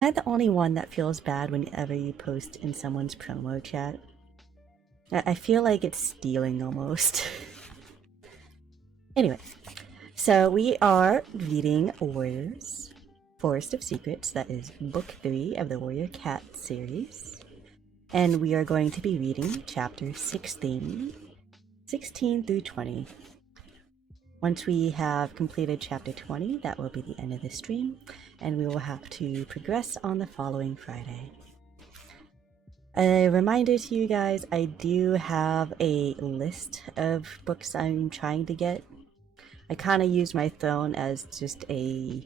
Am I the only one that feels bad whenever you post in someone's promo chat? I feel like it's stealing almost. Anyway, so we are reading Warriors Forest of Secrets. That is book 3 of the Warrior Cat series. And we are going to be reading chapter 16 through 20. Once we have completed chapter 20, that will be the end of the stream, and we will have to progress on the following Friday. A reminder to you guys, I do have a list of books I'm trying to get. I kind of use my phone as just a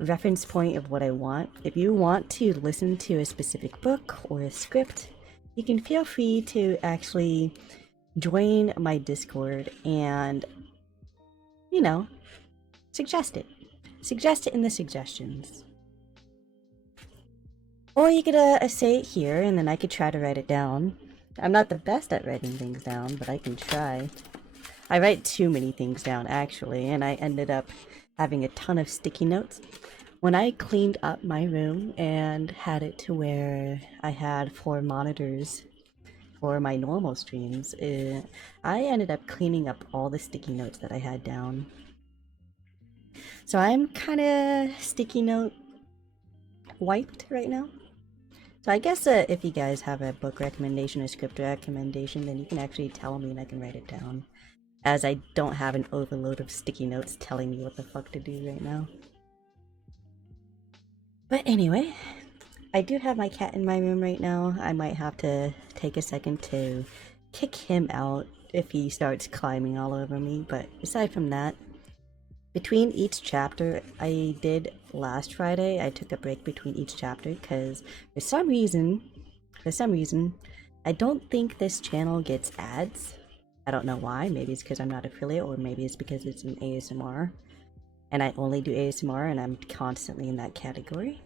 reference point of what I want. If you want to listen to a specific book or a script, you can feel free to actually join my Discord and, you know, suggest it. Suggest it in the suggestions. Or you could say it here and then I could try to write it down. I'm not the best at writing things down, but I can try. I write too many things down actually, and I ended up having a ton of sticky notes. When I cleaned up my room and had it to where I had 4 monitors for my normal streams, I ended up cleaning up all the sticky notes that I had down. So I'm kind of sticky note wiped right now. So I guess if you guys have a book recommendation or script recommendation, then you can actually tell me and I can write it down, as I don't have an overload of sticky notes telling me what the fuck to do right now. But anyway, I do have my cat in my room right now. I might have to take a second to kick him out if he starts climbing all over me, but aside from that, between each chapter, I did last Friday, I took a break between each chapter because for some reason, I don't think this channel gets ads. I don't know why. Maybe it's because I'm not affiliate, or maybe it's because it's an ASMR and I only do ASMR and I'm constantly in that category.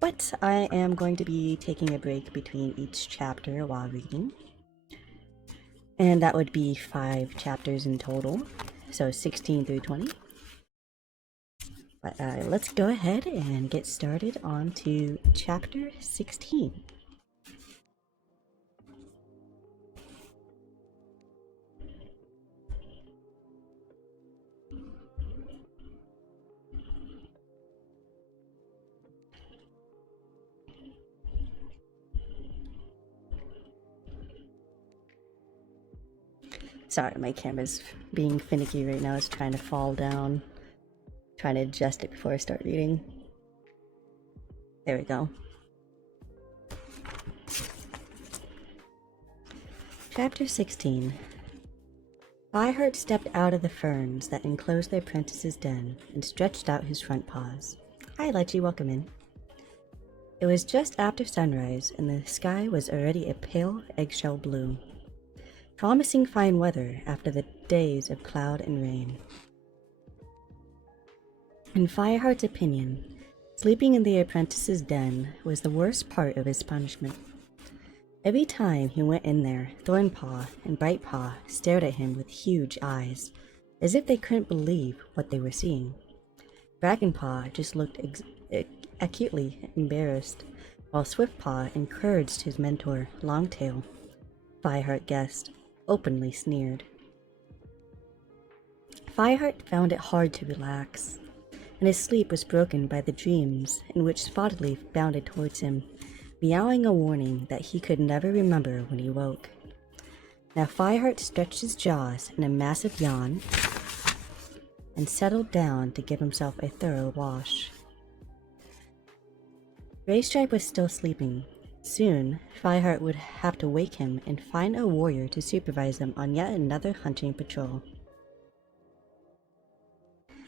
But I am going to be taking a break between each chapter while reading, and that would be 5 chapters in total, so 16 through 20. But let's go ahead and get started on to chapter 16. Sorry, my camera's being finicky right now. It's trying to fall down. Trying to adjust it before I start reading. There we go. Chapter 16. Fireheart stepped out of the ferns that enclosed the apprentice's den and stretched out his front paws. Hi, Lechy, welcome in. It was just after sunrise, and the sky was already a pale eggshell blue, promising fine weather after the days of cloud and rain. In Fireheart's opinion, sleeping in the apprentice's den was the worst part of his punishment. Every time he went in there, Thornpaw and Brightpaw stared at him with huge eyes, as if they couldn't believe what they were seeing. Dragonpaw just looked acutely embarrassed, while Swiftpaw encouraged his mentor, Longtail. Fireheart guessed, openly sneered. Fireheart found it hard to relax, and his sleep was broken by the dreams in which Spotted bounded towards him, meowing a warning that he could never remember when he woke. Now Fireheart stretched his jaws in a massive yawn and settled down to give himself a thorough wash. Graystripe was still sleeping. Soon, Fireheart would have to wake him and find a warrior to supervise them on yet another hunting patrol.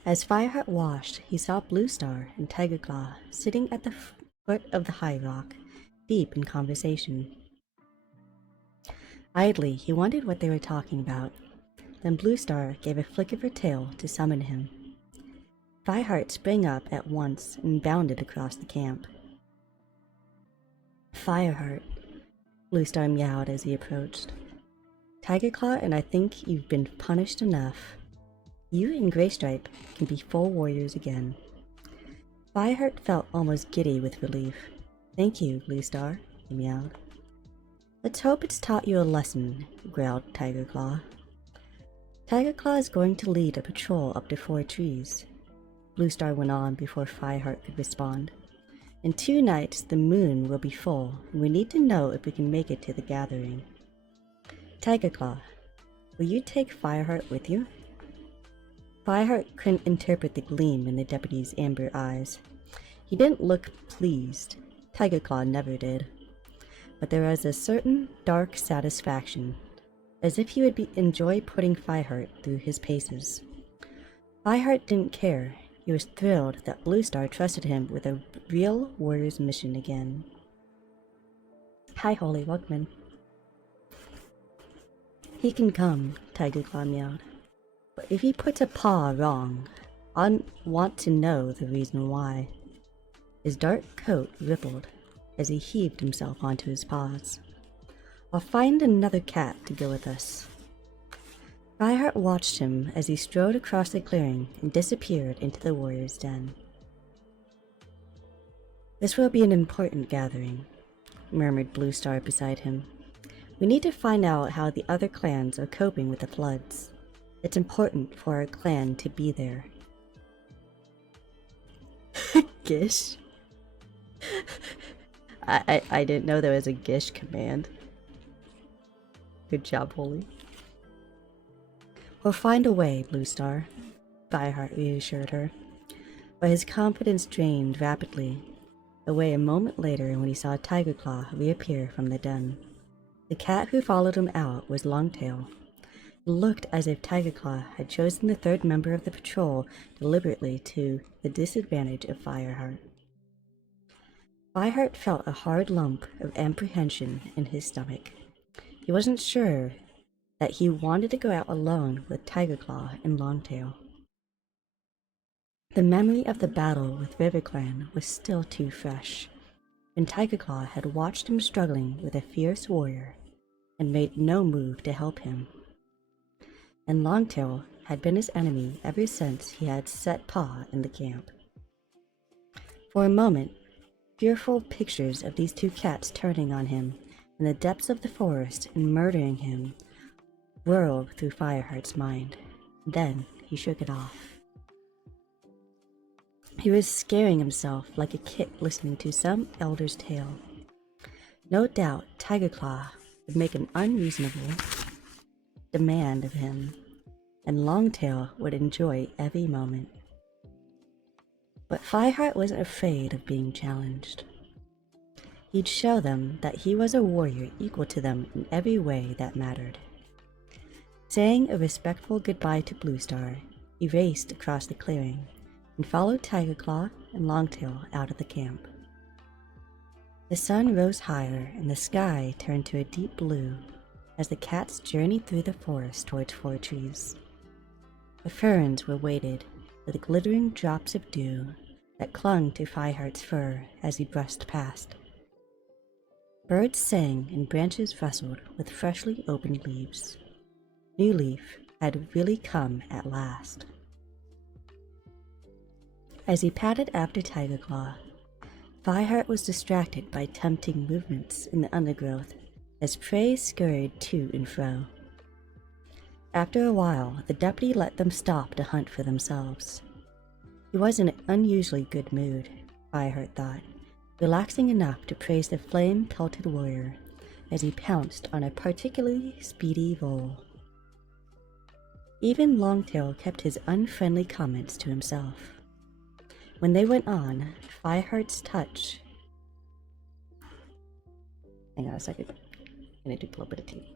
As Fireheart washed, he saw Bluestar and Tigerclaw sitting at the foot of the high rock, deep in conversation. Idly, he wondered what they were talking about. Then Bluestar gave a flick of her tail to summon him. Fireheart sprang up at once and bounded across the camp. Fireheart, Bluestar meowed as he approached. Tigerclaw and I think you've been punished enough. You and Graystripe can be full warriors again. Fireheart felt almost giddy with relief. "Thank you, Bluestar," he meowed. "Let's hope it's taught you a lesson," growled Tigerclaw. "Tigerclaw is going to lead a patrol up to 4 trees," Bluestar went on before Fireheart could respond. "In 2 nights, the moon will be full, and we need to know if we can make it to the gathering. Tigerclaw, will you take Fireheart with you?" Fireheart couldn't interpret the gleam in the deputy's amber eyes. He didn't look pleased. Tigerclaw never did. But there was a certain dark satisfaction, as if he would enjoy putting Fireheart through his paces. Fireheart didn't care. He was thrilled that Bluestar trusted him with a real warrior's mission again. "Hi, Holy Wugman." "He can come," Tigerclaw meowed. "But if he puts a paw wrong, I want to know the reason why." His dark coat rippled as he heaved himself onto his paws. "I'll find another cat to go with us." Fireheart watched him as he strode across the clearing and disappeared into the warrior's den. "This will be an important gathering," murmured Bluestar beside him. "We need to find out how the other clans are coping with the floods. It's important for our clan to be there." Gish? I didn't know there was a Gish command. Good job, Holy. "We'll find a way, Bluestar," Fireheart reassured her. But his confidence drained rapidly, away a moment later when he saw Tigerclaw reappear from the den. The cat who followed him out was Longtail. It looked as if Tigerclaw had chosen the 3rd member of the patrol deliberately to the disadvantage of Fireheart. Fireheart felt a hard lump of apprehension in his stomach. He wasn't sure that he wanted to go out alone with Tigerclaw and Longtail. The memory of the battle with RiverClan was still too fresh, and Tigerclaw had watched him struggling with a fierce warrior and made no move to help him. And Longtail had been his enemy ever since he had set paw in the camp. For a moment, fearful pictures of these 2 cats turning on him in the depths of the forest and murdering him whirled through Fireheart's mind. Then he shook it off. He was scaring himself like a kid listening to some elder's tale. No doubt Tigerclaw would make an unreasonable demand of him, and Longtail would enjoy every moment. But Fireheart wasn't afraid of being challenged. He'd show them that he was a warrior equal to them in every way that mattered. Saying a respectful goodbye to Bluestar, he raced across the clearing and followed Tigerclaw and Longtail out of the camp. The sun rose higher and the sky turned to a deep blue as the cats journeyed through the forest towards 4 trees. The ferns were weighted with glittering drops of dew that clung to Fireheart's fur as he brushed past. Birds sang and branches rustled with freshly opened leaves. New Leaf had really come at last. As he padded after Tigerclaw, Fireheart was distracted by tempting movements in the undergrowth as prey scurried to and fro. After a while, the deputy let them stop to hunt for themselves. He was in an unusually good mood, Fireheart thought, relaxing enough to praise the flame-pelted warrior as he pounced on a particularly speedy vole. Even Longtail kept his unfriendly comments to himself. When they went on, Fireheart's touch... Hang on a second. I need to pull a bit of tea.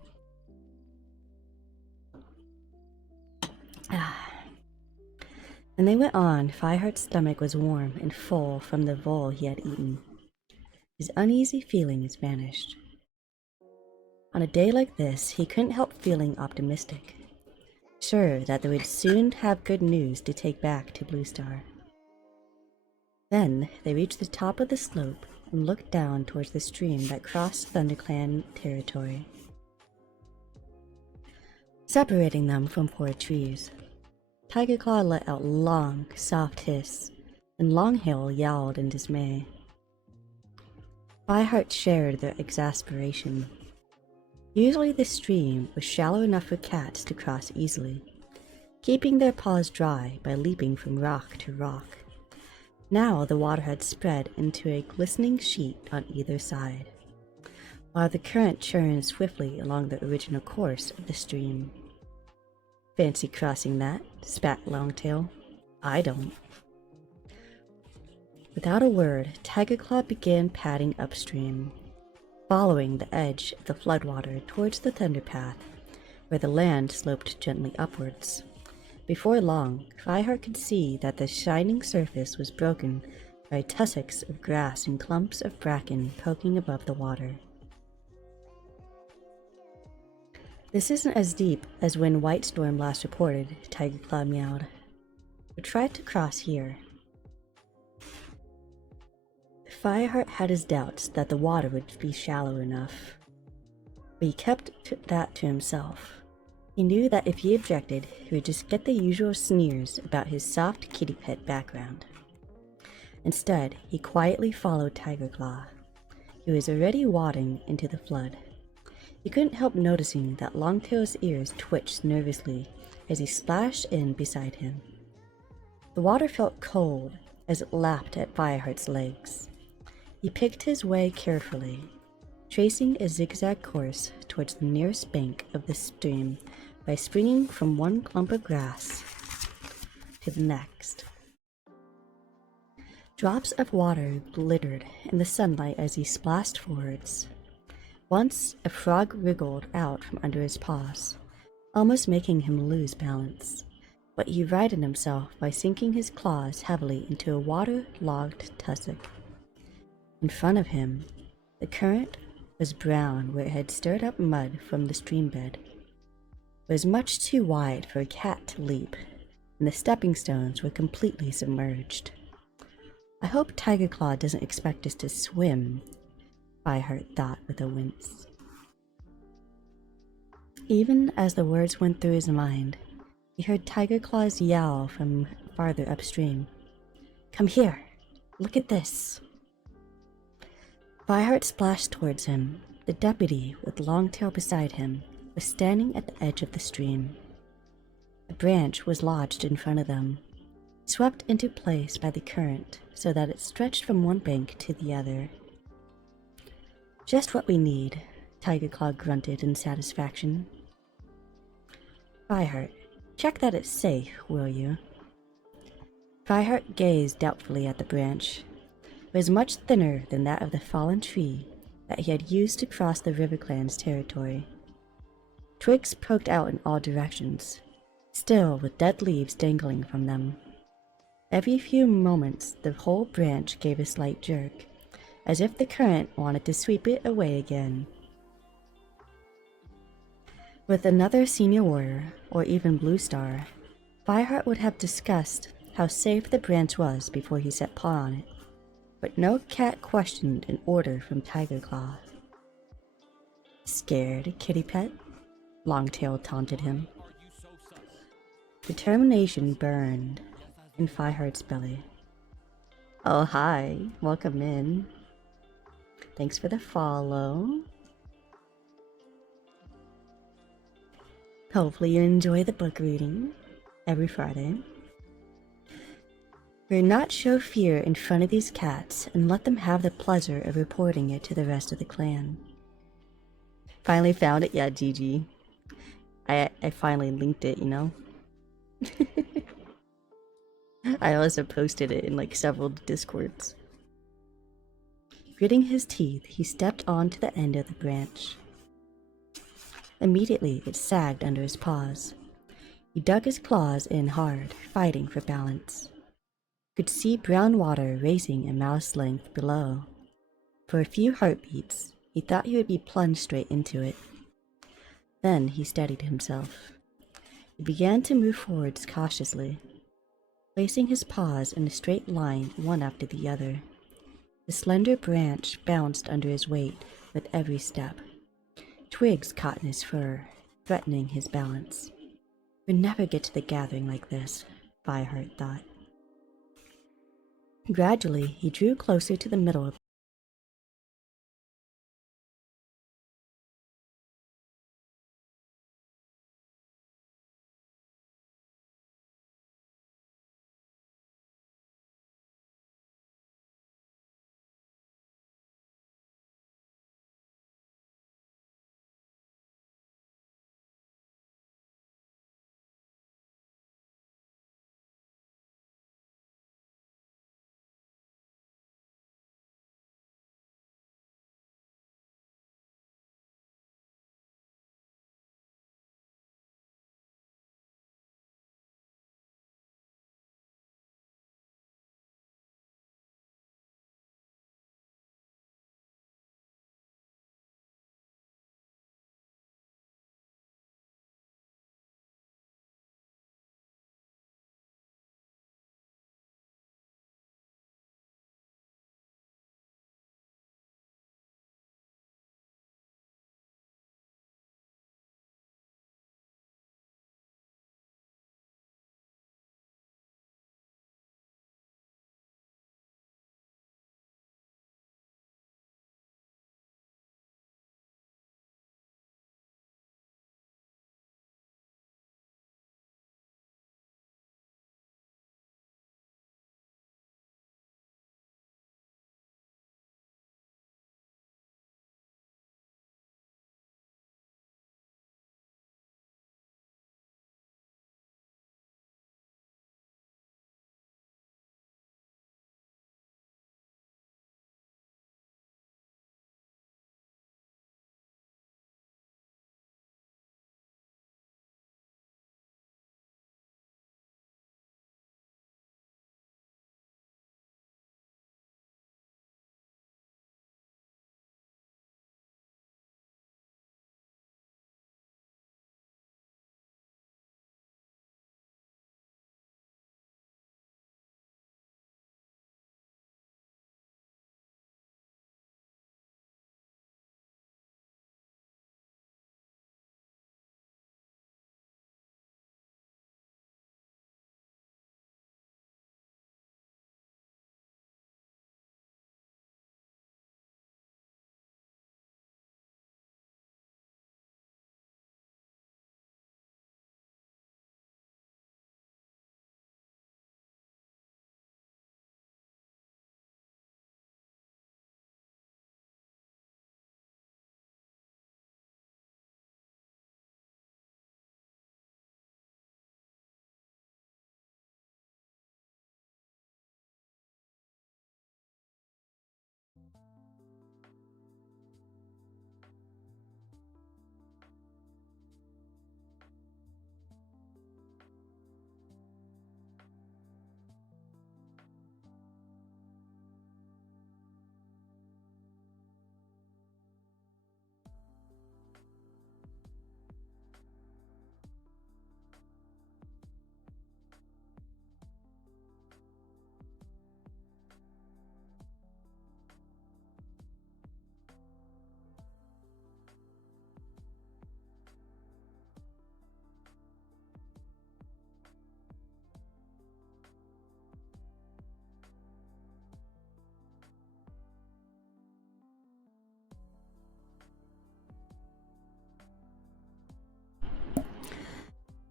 When they went on, Fireheart's stomach was warm and full from the vole he had eaten. His uneasy feelings vanished. On a day like this, he couldn't help feeling optimistic, sure that they would soon have good news to take back to Bluestar. Then they reached the top of the slope and looked down towards the stream that crossed ThunderClan territory, separating them from 4 trees. Tigerclaw let out a long, soft hiss, and Longhair yowled in dismay. Fireheart shared their exasperation. Usually the stream was shallow enough for cats to cross easily, keeping their paws dry by leaping from rock to rock. Now the water had spread into a glistening sheet on either side, while the current churned swiftly along the original course of the stream. "Fancy crossing that," spat Longtail. "I don't." Without a word, Tigerclaw began padding upstream, following the edge of the floodwater towards the Thunderpath, where the land sloped gently upwards. Before long, Fireheart could see that the shining surface was broken by tussocks of grass and clumps of bracken poking above the water. "This isn't as deep as when White Storm last reported," Tigerclaw meowed. "We tried to cross here." Fireheart had his doubts that the water would be shallow enough, but he kept that to himself. He knew that if he objected, he would just get the usual sneers about his soft kitty pet background. Instead, he quietly followed Tigerclaw, who was already wading into the flood. He couldn't help noticing that Longtail's ears twitched nervously as he splashed in beside him. The water felt cold as it lapped at Fireheart's legs. He picked his way carefully, tracing a zigzag course towards the nearest bank of the stream by springing from one clump of grass to the next. Drops of water glittered in the sunlight as he splashed forwards. Once, a frog wriggled out from under his paws, almost making him lose balance, but he righted himself by sinking his claws heavily into a water-logged tussock. In front of him, the current was brown where it had stirred up mud from the streambed. It was much too wide for a cat to leap, and the stepping stones were completely submerged. "I hope Tigerclaw doesn't expect us to swim," Fireheart thought with a wince. Even as the words went through his mind, he heard Tigerclaw's yowl from farther upstream. "Come here! Look at this!" Fireheart splashed towards him. The deputy, with Longtail beside him, was standing at the edge of the stream. A branch was lodged in front of them, swept into place by the current so that it stretched from one bank to the other. "Just what we need," Tigerclaw grunted in satisfaction. "Fireheart, check that it's safe, will you?" Fireheart gazed doubtfully at the branch. It was much thinner than that of the fallen tree that he had used to cross the RiverClan's territory. Twigs poked out in all directions, still with dead leaves dangling from them. Every few moments the whole branch gave a slight jerk, as if the current wanted to sweep it away again. With another senior warrior, or even Blue Star, Fireheart would have discussed how safe the branch was before he set paw on it, but no cat questioned an order from Tigerclaw. "Scared, kitty pet?" Longtail taunted him. Determination burned in Fireheart's belly. "Oh hi, welcome in. Thanks for the follow. Hopefully you enjoy the book reading every Friday. We're not show fear in front of these cats and let them have the pleasure of reporting it to the rest of the clan." Finally found it, yeah, GG. I finally linked it, you know? I also posted it in like several discords. Gritting his teeth, he stepped onto the end of the branch. Immediately, it sagged under his paws. He dug his claws in hard, fighting for balance. Could see brown water racing a mouse length below. For a few heartbeats, he thought he would be plunged straight into it. Then he steadied himself. He began to move forwards cautiously, placing his paws in a straight line one after the other. The slender branch bounced under his weight with every step. Twigs caught in his fur, threatening his balance. We'd never get to the gathering like this, Fireheart thought. Gradually, he drew closer to the middle of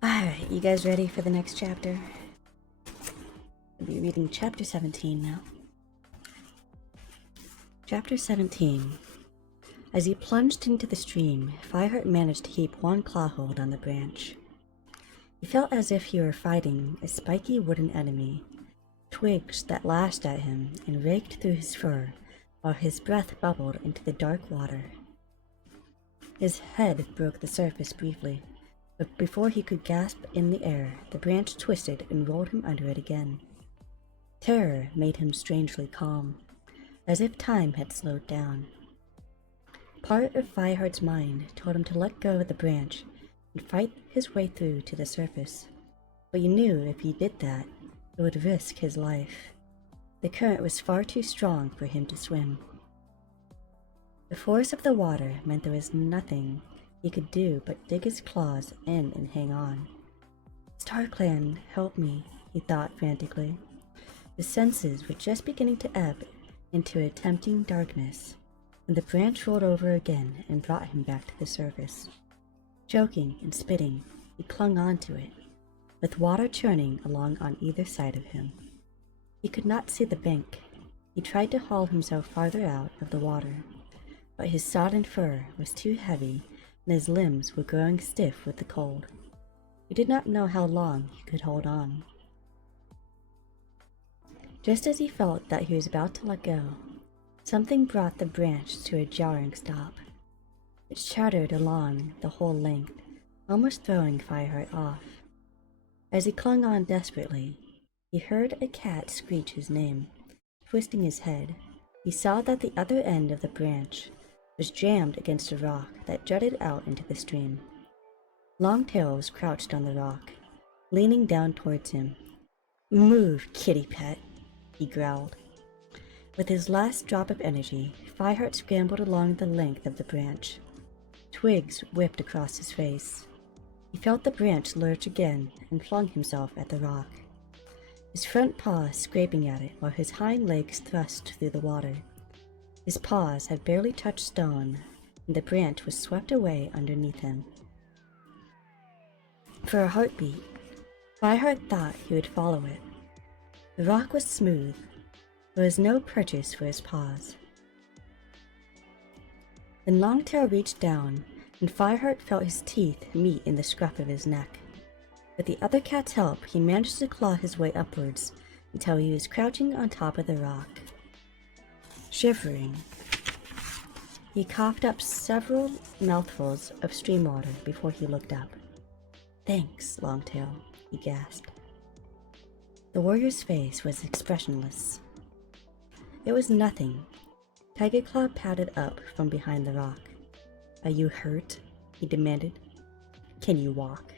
Alright, you guys ready for the next chapter? I'll be reading chapter 17 now. Chapter 17. As he plunged into the stream, Fireheart managed to keep one claw hold on the branch. He felt as if he were fighting a spiky wooden enemy, twigs that lashed at him and raked through his fur while his breath bubbled into the dark water. His head broke the surface briefly, but before he could gasp in the air, the branch twisted and rolled him under it again. Terror made him strangely calm, as if time had slowed down. Part of Fireheart's mind told him to let go of the branch and fight his way through to the surface, but he knew if he did that, it would risk his life. The current was far too strong for him to swim. The force of the water meant there was nothing he could do but dig his claws in and hang on. StarClan, help me, he thought frantically. His senses were just beginning to ebb into a tempting darkness when the branch rolled over again and brought him back to the surface. Choking and spitting, he clung onto it, with water churning along on either side of him. He could not see the bank. He tried to haul himself farther out of the water, but his sodden fur was too heavy and his limbs were growing stiff with the cold. He did not know how long he could hold on. Just as he felt that he was about to let go, something brought the branch to a jarring stop. It shattered along the whole length, almost throwing Fireheart off. As he clung on desperately, he heard a cat screech his name. Twisting his head, he saw that the other end of the branch was jammed against a rock that jutted out into the stream. Longtail was crouched on the rock, leaning down towards him. "Move, kitty pet," he growled. With his last drop of energy, Fireheart scrambled along the length of the branch. Twigs whipped across his face. He felt the branch lurch again and flung himself at the rock, his front paws scraping at it while his hind legs thrust through the water. His paws had barely touched stone, and the branch was swept away underneath him. For a heartbeat, Fireheart thought he would follow it. The rock was smooth. There was no purchase for his paws. Then Longtail reached down, and Fireheart felt his teeth meet in the scruff of his neck. With the other cat's help, he managed to claw his way upwards until he was crouching on top of the rock. Shivering, he coughed up several mouthfuls of stream water before he looked up. "Thanks, Longtail," he gasped. The warrior's face was expressionless. It was nothing. Tiger Claw padded up from behind the rock. "Are you hurt?" he demanded. "Can you walk?"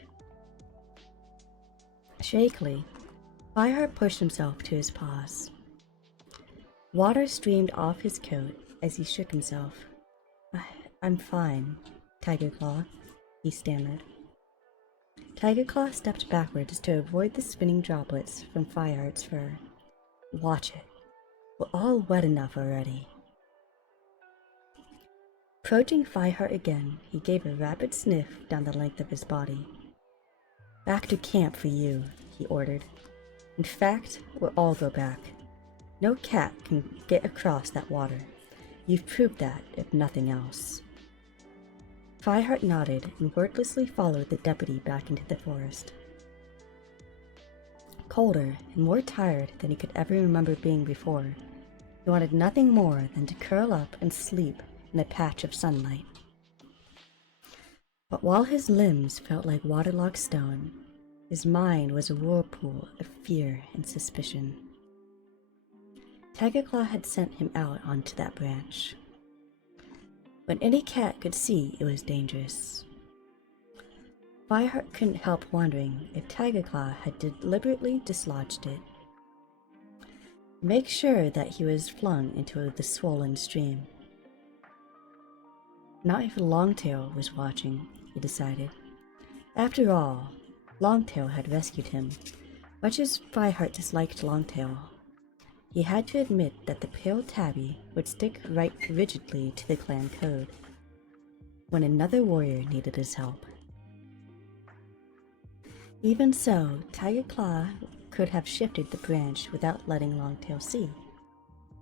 Shakily, Fireheart pushed himself to his paws. Water streamed off his coat as he shook himself. I'm fine, Tiger Claw," he stammered. Tiger Claw stepped backwards to avoid the spinning droplets from Fireheart's fur. "Watch it. We're all wet enough already." Approaching Fireheart again, he gave a rapid sniff down the length of his body. "Back to camp for you," he ordered. "In fact, we'll all go back. No cat can get across that water. You've proved that, if nothing else." Fireheart nodded and wordlessly followed the deputy back into the forest. Colder and more tired than he could ever remember being before, he wanted nothing more than to curl up and sleep in a patch of sunlight. But while his limbs felt like waterlogged stone, his mind was a whirlpool of fear and suspicion. Tiger Claw had sent him out onto that branch. When any cat could see, it was dangerous. Fireheart couldn't help wondering if Tiger Claw had deliberately dislodged it. Make sure that he was flung into the swollen stream. Not if Longtail was watching, he decided. After all, Longtail had rescued him. Much as Fireheart disliked Longtail, he had to admit that the pale tabby would stick right rigidly to the clan code when another warrior needed his help. Even so, Tiger Claw could have shifted the branch without letting Longtail see.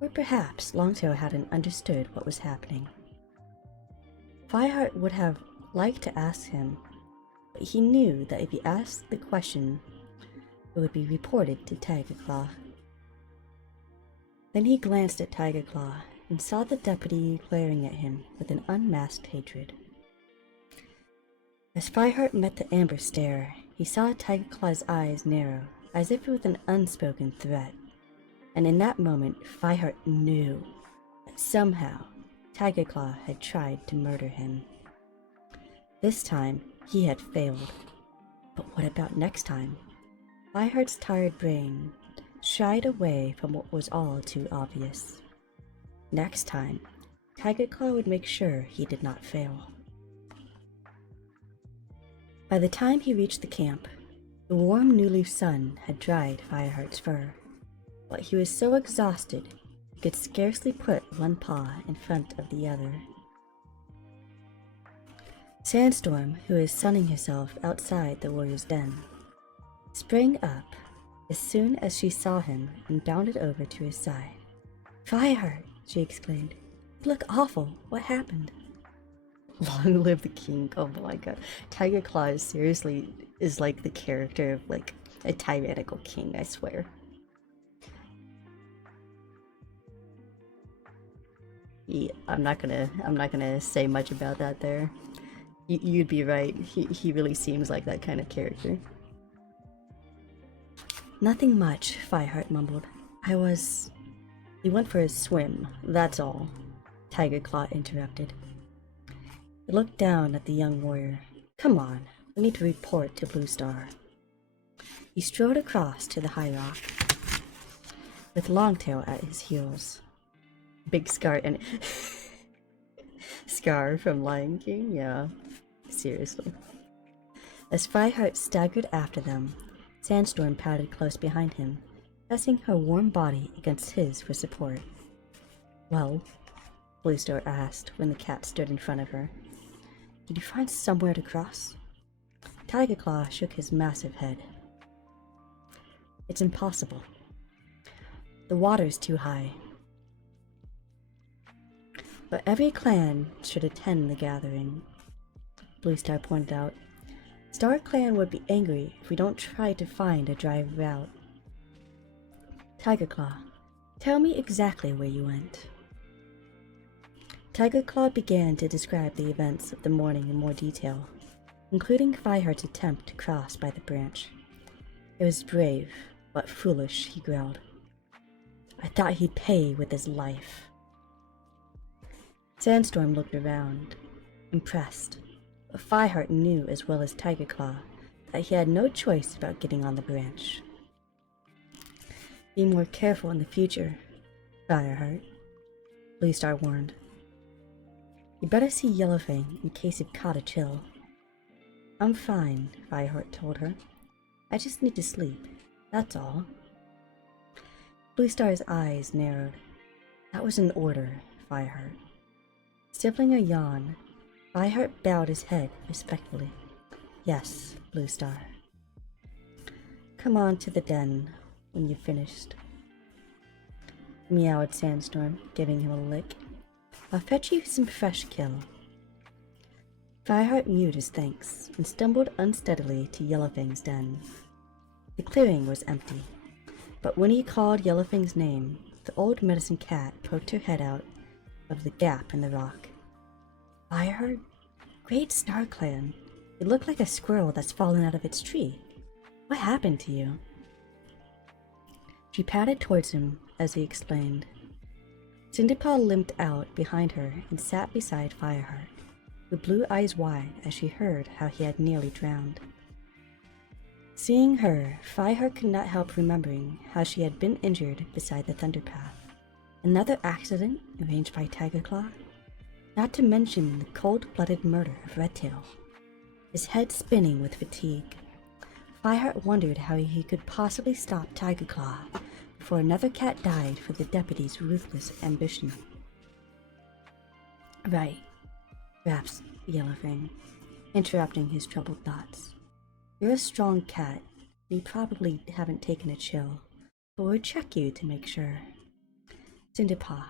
Or perhaps Longtail hadn't understood what was happening. Fireheart would have liked to ask him, but he knew that if he asked the question, it would be reported to Tiger Claw. Then he glanced at Tiger Claw and saw the deputy glaring at him with an unmasked hatred. As Fireheart met the amber stare, he saw Tiger Claw's eyes narrow, as if with an unspoken threat. And in that moment, Fireheart knew that somehow Tiger Claw had tried to murder him. This time, he had failed. But what about next time? Fireheart's tired brain shied away from what was all too obvious. Next time, Tiger Claw would make sure he did not fail. By the time he reached the camp, the warm new leaf sun had dried Fireheart's fur. but he was so exhausted he could scarcely put one paw in front of the other. Sandstorm, who was sunning herself outside the warrior's den, sprang up as soon as she saw him and bounded over to his side. "Fireheart!" she exclaimed. "You look awful. What happened?" Long live the king. Oh my god. Tiger Claw seriously is like the character of like a tyrannical king, I swear. I'm not gonna say much about that there. You'd be right. He really seems like that kind of character. "Nothing much," Fireheart mumbled. He went for a swim, that's all," Tiger Claw interrupted. He looked down at the young warrior. "Come on, we need to report to Blue Star." He strode across to the high rock, with Longtail at his heels. Big Scar and Scar from Lion King, yeah, seriously. As Fireheart staggered after them, Sandstorm padded close behind him, pressing her warm body against his for support. "Well?" Blue Star asked when the cat stood in front of her. "Did you find somewhere to cross?" Tiger Claw shook his massive head. "It's impossible. The water's too high. But every clan should attend the gathering," Blue Star pointed out. "Star Clan would be angry if we don't try to find a dry route." "Tiger Claw, tell me exactly where you went." Tiger Claw began to describe the events of the morning in more detail, including Fireheart's attempt to cross by the branch. "It was brave, but foolish," he growled. "I thought he'd pay with his life." Sandstorm looked around, impressed, but Fireheart knew as well as Tiger Claw that he had no choice about getting on the branch. "Be more careful in the future, Fireheart," Blue Star warned. "You better see Yellowfang in case you've caught a chill." "I'm fine," Fireheart told her. "I just need to sleep, that's all." Blue Star's eyes narrowed. "That was an order, Fireheart." Stifling a yawn, Fireheart bowed his head respectfully. "Yes, Blue Star." "Come on to the den when you've finished," meowed Sandstorm, giving him a lick. "I'll fetch you some fresh kill." Fireheart mewed his thanks and stumbled unsteadily to Yellowfang's den. The clearing was empty, but when he called Yellowfang's name, the old medicine cat poked her head out of the gap in the rock. "Fireheart? Great Star Clan! You look like a squirrel that's fallen out of its tree. What happened to you?" She padded towards him as he explained. Cinderpaw limped out behind her and sat beside Fireheart, her blue eyes wide as she heard how he had nearly drowned. Seeing her, Fireheart could not help remembering how she had been injured beside the Thunderpath. Another accident arranged by Tiger Claw? Not to mention the cold-blooded murder of Redtail. His head spinning with fatigue, Fireheart wondered how he could possibly stop Tiger Claw before another cat died for the deputy's ruthless ambition. "Right," rasped Yellowfang, interrupting his troubled thoughts. "You're a strong cat. You probably haven't taken a chill, but we'll check you to make sure. Cinderpaw,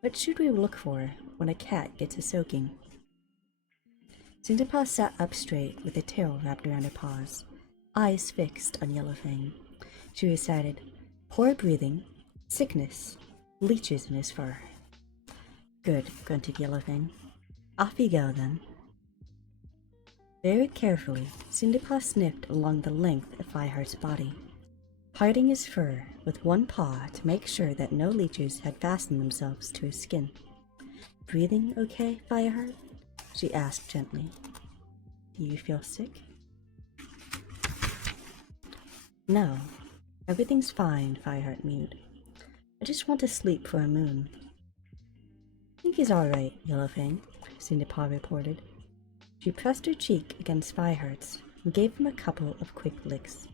what should we look for when a cat gets a soaking?" Cinderpaw sat up straight with her tail wrapped around her paws, eyes fixed on Yellowfang. She recited, "Poor breathing, sickness, leeches in his fur." "Good," grunted Yellowfang. "Off you go, then." Very carefully, Cinderpaw sniffed along the length of Fireheart's body, parting his fur with one paw to make sure that no leeches had fastened themselves to his skin. "Breathing okay, Fireheart?" she asked gently. "Do you feel sick?" "No, everything's fine," Fireheart mewed. "I just want to sleep for a moon." "I think he's all right, Yellowfang," Cinderpaw reported. She pressed her cheek against Fireheart's and gave him a couple of quick licks.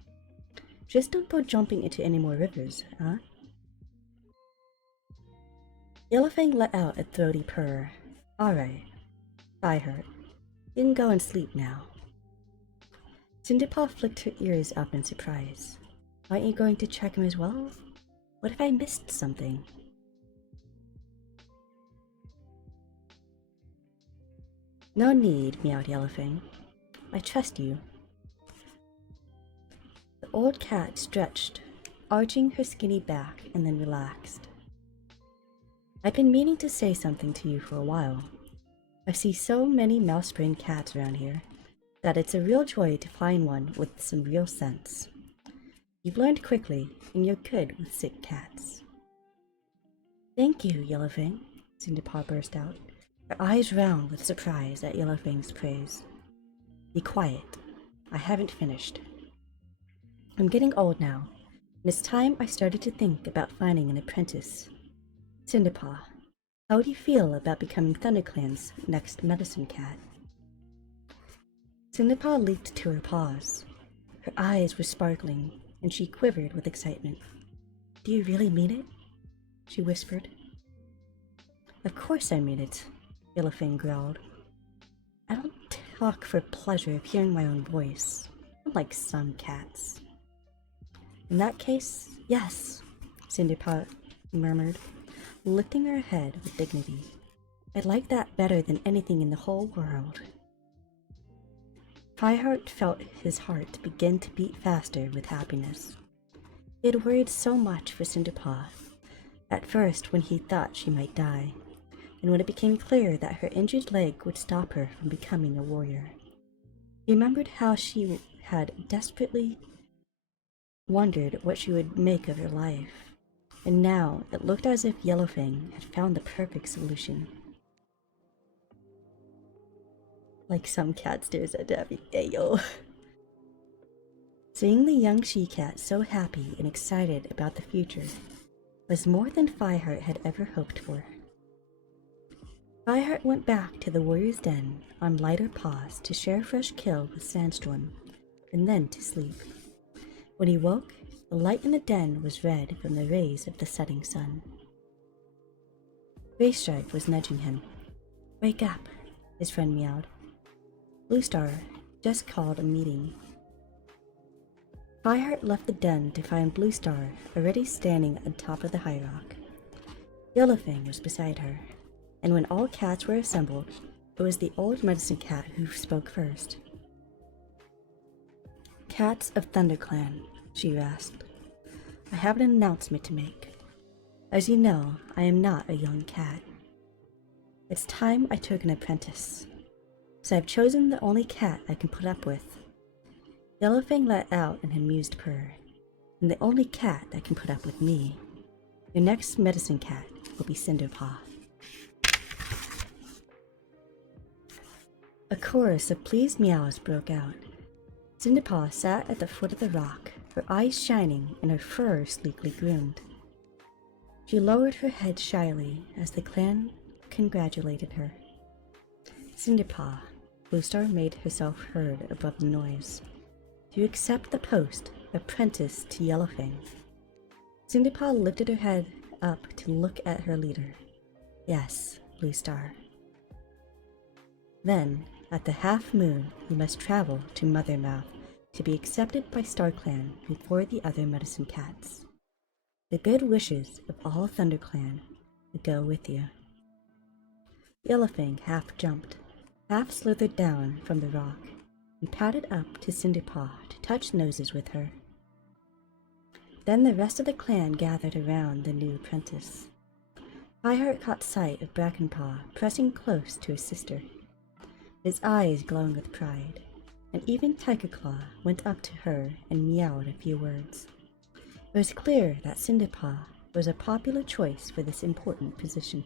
"Just don't go jumping into any more rivers, huh? Yellowfang let out a throaty purr. Alright, I heard. You can go and sleep now. Cinderpaw flicked her ears up in surprise. Aren't you going to check him as well? What if I missed something? No need, meowed Yellowfang. I trust you. The old cat stretched, arching her skinny back, and then relaxed. I've been meaning to say something to you for a while. I see so many mouse-brained cats around here that it's a real joy to find one with some real sense. You've learned quickly, and you're good with sick cats. Thank you, Yellowfang, Cinderpaw burst out, her eyes round with surprise at Yellowfang's praise. Be quiet. I haven't finished. I'm getting old now, and it's time I started to think about finding an apprentice. Cinderpaw, how do you feel about becoming ThunderClan's next medicine cat? Cinderpaw leaped to her paws. Her eyes were sparkling, and she quivered with excitement. Do you really mean it? She whispered. Of course I mean it, Yellowfang growled. I don't talk for pleasure of hearing my own voice, unlike some cats. In that case, yes, Cinderpaw murmured, lifting her head with dignity. I'd like that better than anything in the whole world. Fireheart felt his heart begin to beat faster with happiness. He had worried so much for Cinderpaw, at first when he thought she might die, and when it became clear that her injured leg would stop her from becoming a warrior. He remembered how she had desperately wondered what she would make of her life, and now it looked as if Yellowfang had found the perfect solution. Like some cat stares at Daffy. Ayo. Seeing the young she-cat so happy and excited about the future was more than Fireheart had ever hoped for. Fireheart went back to the warrior's den on lighter paws to share a fresh kill with Sandstorm, and then to sleep. When he woke, the light in the den was red from the rays of the setting sun. Graystripe was nudging him. Wake up, his friend meowed. Bluestar just called a meeting. Fireheart left the den to find Bluestar already standing on top of the high rock. Yellowfang was beside her, and when all cats were assembled, it was the old medicine cat who spoke first. Cats of ThunderClan, she rasped, I have an announcement to make. As you know, I am not a young cat. It's time I took an apprentice. So I've chosen the only cat I can put up with. Yellowfang let out an amused purr, and the only cat that can put up with me. Your next medicine cat will be Cinderpaw. A chorus of pleased meows broke out. Cinderpaw sat at the foot of the rock, her eyes shining and her fur sleekly groomed. She lowered her head shyly as the clan congratulated her. Cinderpaw, Bluestar made herself heard above the noise. Do you accept the post, apprentice to Yellowfang? Cinderpaw lifted her head up to look at her leader. Yes, Bluestar. Then, at the half moon, you must travel to Mothermouth to be accepted by StarClan before the other medicine cats. The good wishes of all ThunderClan will go with you. Yellowfang half jumped, half slithered down from the rock, and padded up to Cinderpaw to touch noses with her. Then the rest of the clan gathered around the new apprentice. Fireheart caught sight of Brackenpaw pressing close to his sister, his eyes glowing with pride, and even Tigerclaw went up to her and meowed a few words. It was clear that Cinderpaw was a popular choice for this important position.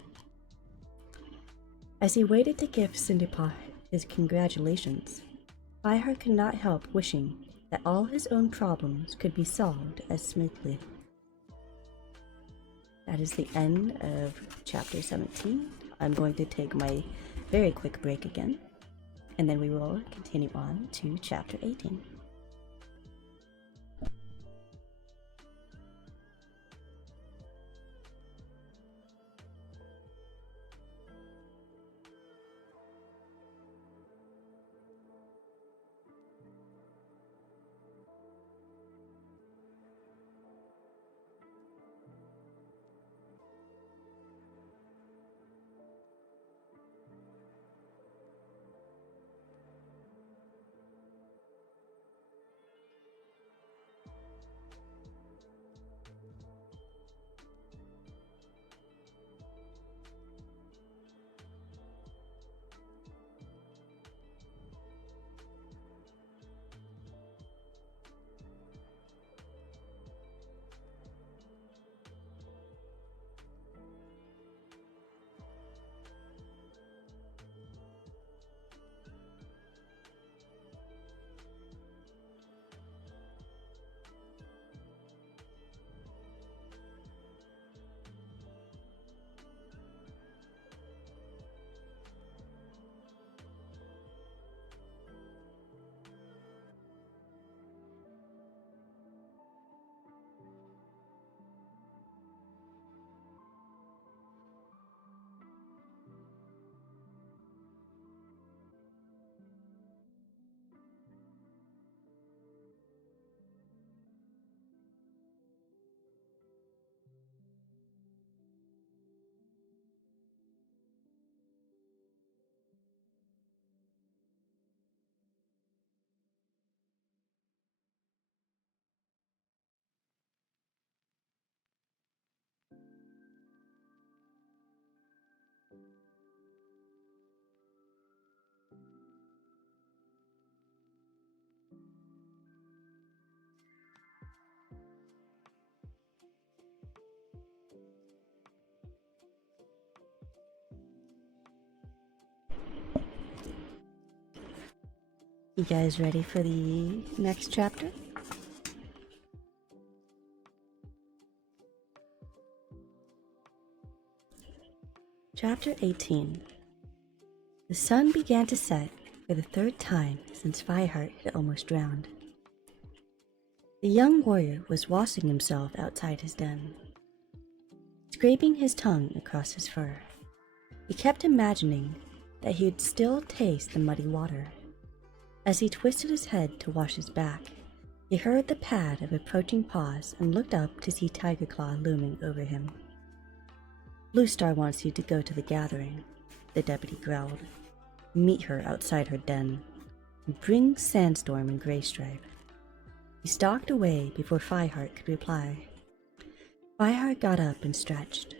As he waited to give Cinderpaw his congratulations, Fireheart could not help wishing that all his own problems could be solved as smoothly. That is the end of chapter 17. I'm going to take my very quick break again, and then we will continue on to chapter 18. You guys ready for the next chapter? Chapter 18. The sun began to set for the third time since Fireheart had almost drowned. The young warrior was washing himself outside his den, scraping his tongue across his fur. He kept imagining that he would still taste the muddy water. As he twisted his head to wash his back, he heard the pad of approaching paws and looked up to see Tiger Claw looming over him. Bluestar wants you to go to the gathering, the deputy growled. Meet her outside her den, and bring Sandstorm and Graystripe. He stalked away before Fireheart could reply. Fireheart got up and stretched.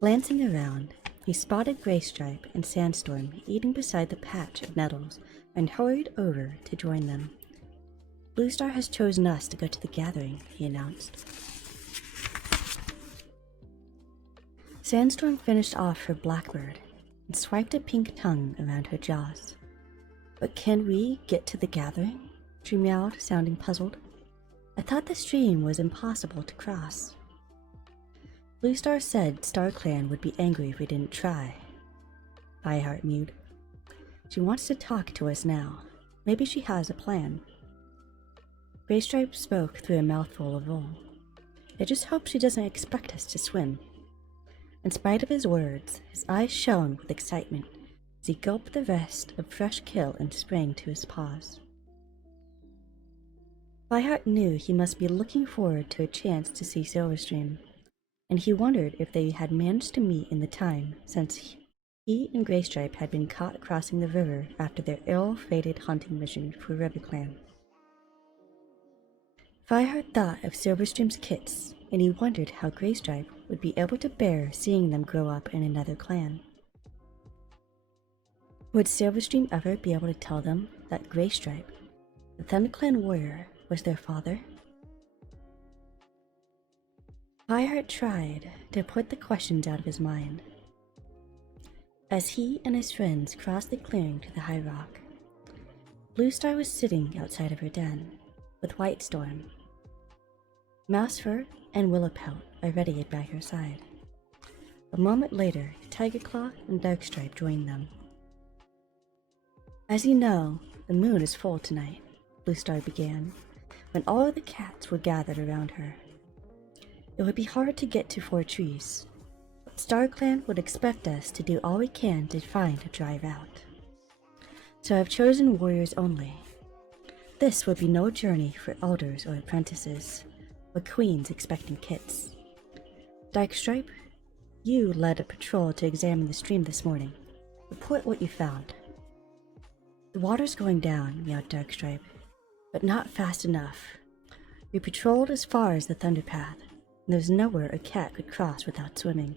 Glancing around, he spotted Graystripe and Sandstorm eating beside the patch of nettles and hurried over to join them. Bluestar has chosen us to go to the gathering, he announced. Sandstorm finished off her blackbird and swiped a pink tongue around her jaws. But can we get to the gathering? She meowed, sounding puzzled. I thought the stream was impossible to cross. Bluestar said StarClan would be angry if we didn't try. Fireheart mewed. She wants to talk to us now. Maybe she has a plan. Graystripe spoke through a mouthful of wool. I just hope she doesn't expect us to swim. In spite of his words, his eyes shone with excitement as he gulped the rest of fresh kill and sprang to his paws. Fireheart knew he must be looking forward to a chance to see Silverstream, and he wondered if they had managed to meet in the time since he and Graystripe had been caught crossing the river after their ill-fated hunting mission for RiverClan. Fireheart thought of Silverstream's kits, and he wondered how Graystripe would be able to bear seeing them grow up in another clan. Would Silverstream ever be able to tell them that Graystripe, the ThunderClan warrior, was their father? Fireheart tried to put the questions out of his mind. As he and his friends crossed the clearing to the high rock, Bluestar was sitting outside of her den with Whitestorm. Mousefur and Willowpelt are ready by her side. A moment later, Tigerclaw and Darkstripe joined them. As you know, the moon is full tonight, Bluestar began, when all of the cats were gathered around her. It would be hard to get to Four Trees, but StarClan would expect us to do all we can to find a dry route. So I've chosen warriors only. This would be no journey for elders or apprentices, but queens expecting kits. Darkstripe, you led a patrol to examine the stream this morning. Report what you found. The water's going down, meowed Darkstripe, but not fast enough. We patrolled as far as the Thunderpath, and there's nowhere a cat could cross without swimming.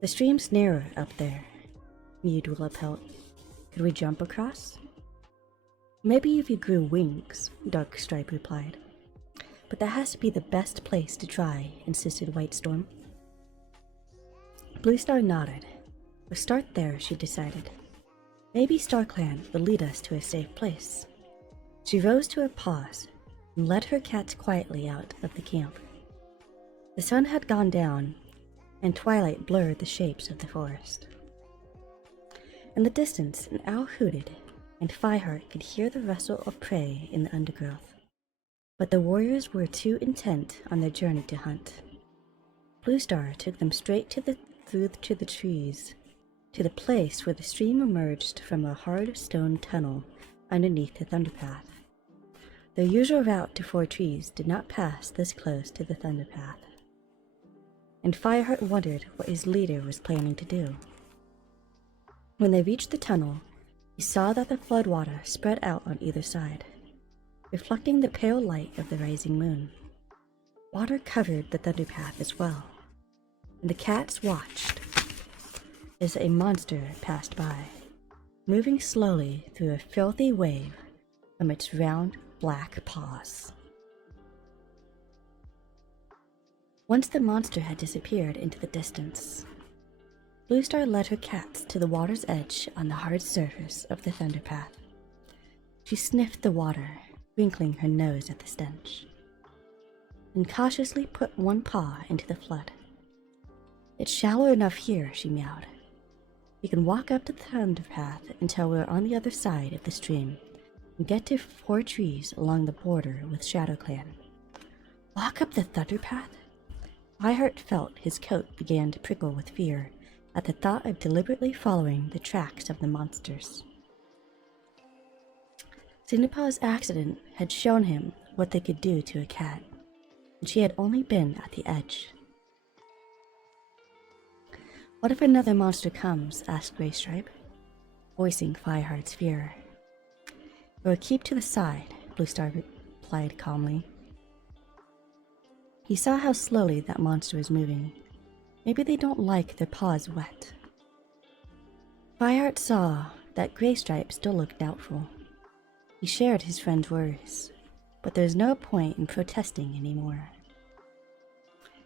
The stream's narrower up there, mewed Willowpelt. Could we jump across? Maybe if you grew wings, Darkstripe replied. But that has to be the best place to try, insisted Whitestorm. Bluestar nodded. We'll start there, she decided. Maybe StarClan will lead us to a safe place. She rose to her paws and led her cats quietly out of the camp. The sun had gone down, and twilight blurred the shapes of the forest. In the distance, an owl hooted, and Fireheart could hear the rustle of prey in the undergrowth. But the warriors were too intent on their journey to hunt. Bluestar took them straight through to the trees, to the place where the stream emerged from a hard stone tunnel underneath the Thunderpath. Their usual route to Four Trees did not pass this close to the Thunderpath, and Fireheart wondered what his leader was planning to do. When they reached the tunnel, he saw that the floodwater spread out on either side, reflecting the pale light of the rising moon. Water covered the Thunderpath as well, and the cats watched as a monster passed by, moving slowly through a filthy wave from its round black paws. Once the monster had disappeared into the distance, Bluestar led her cats to the water's edge on the hard surface of the Thunderpath. She sniffed the water, wrinkling her nose at the stench, and cautiously put one paw into the flood. "It's shallow enough here," she meowed. "We can walk up to the Thunderpath until we're on the other side of the stream and get to 4 trees along the border with ShadowClan." Walk up the Thunderpath? Fireheart felt his coat began to prickle with fear at the thought of deliberately following the tracks of the monsters. Cinnapaw's accident had shown him what they could do to a cat, and she had only been at the edge. "What if another monster comes?" asked Graystripe, voicing Fireheart's fear. "We'll keep to the side," Bluestar replied calmly. He saw how slowly that monster was moving. Maybe they don't like their paws wet. Fireheart saw that Graystripe still looked doubtful. He shared his friend's worries, but there was no point in protesting anymore.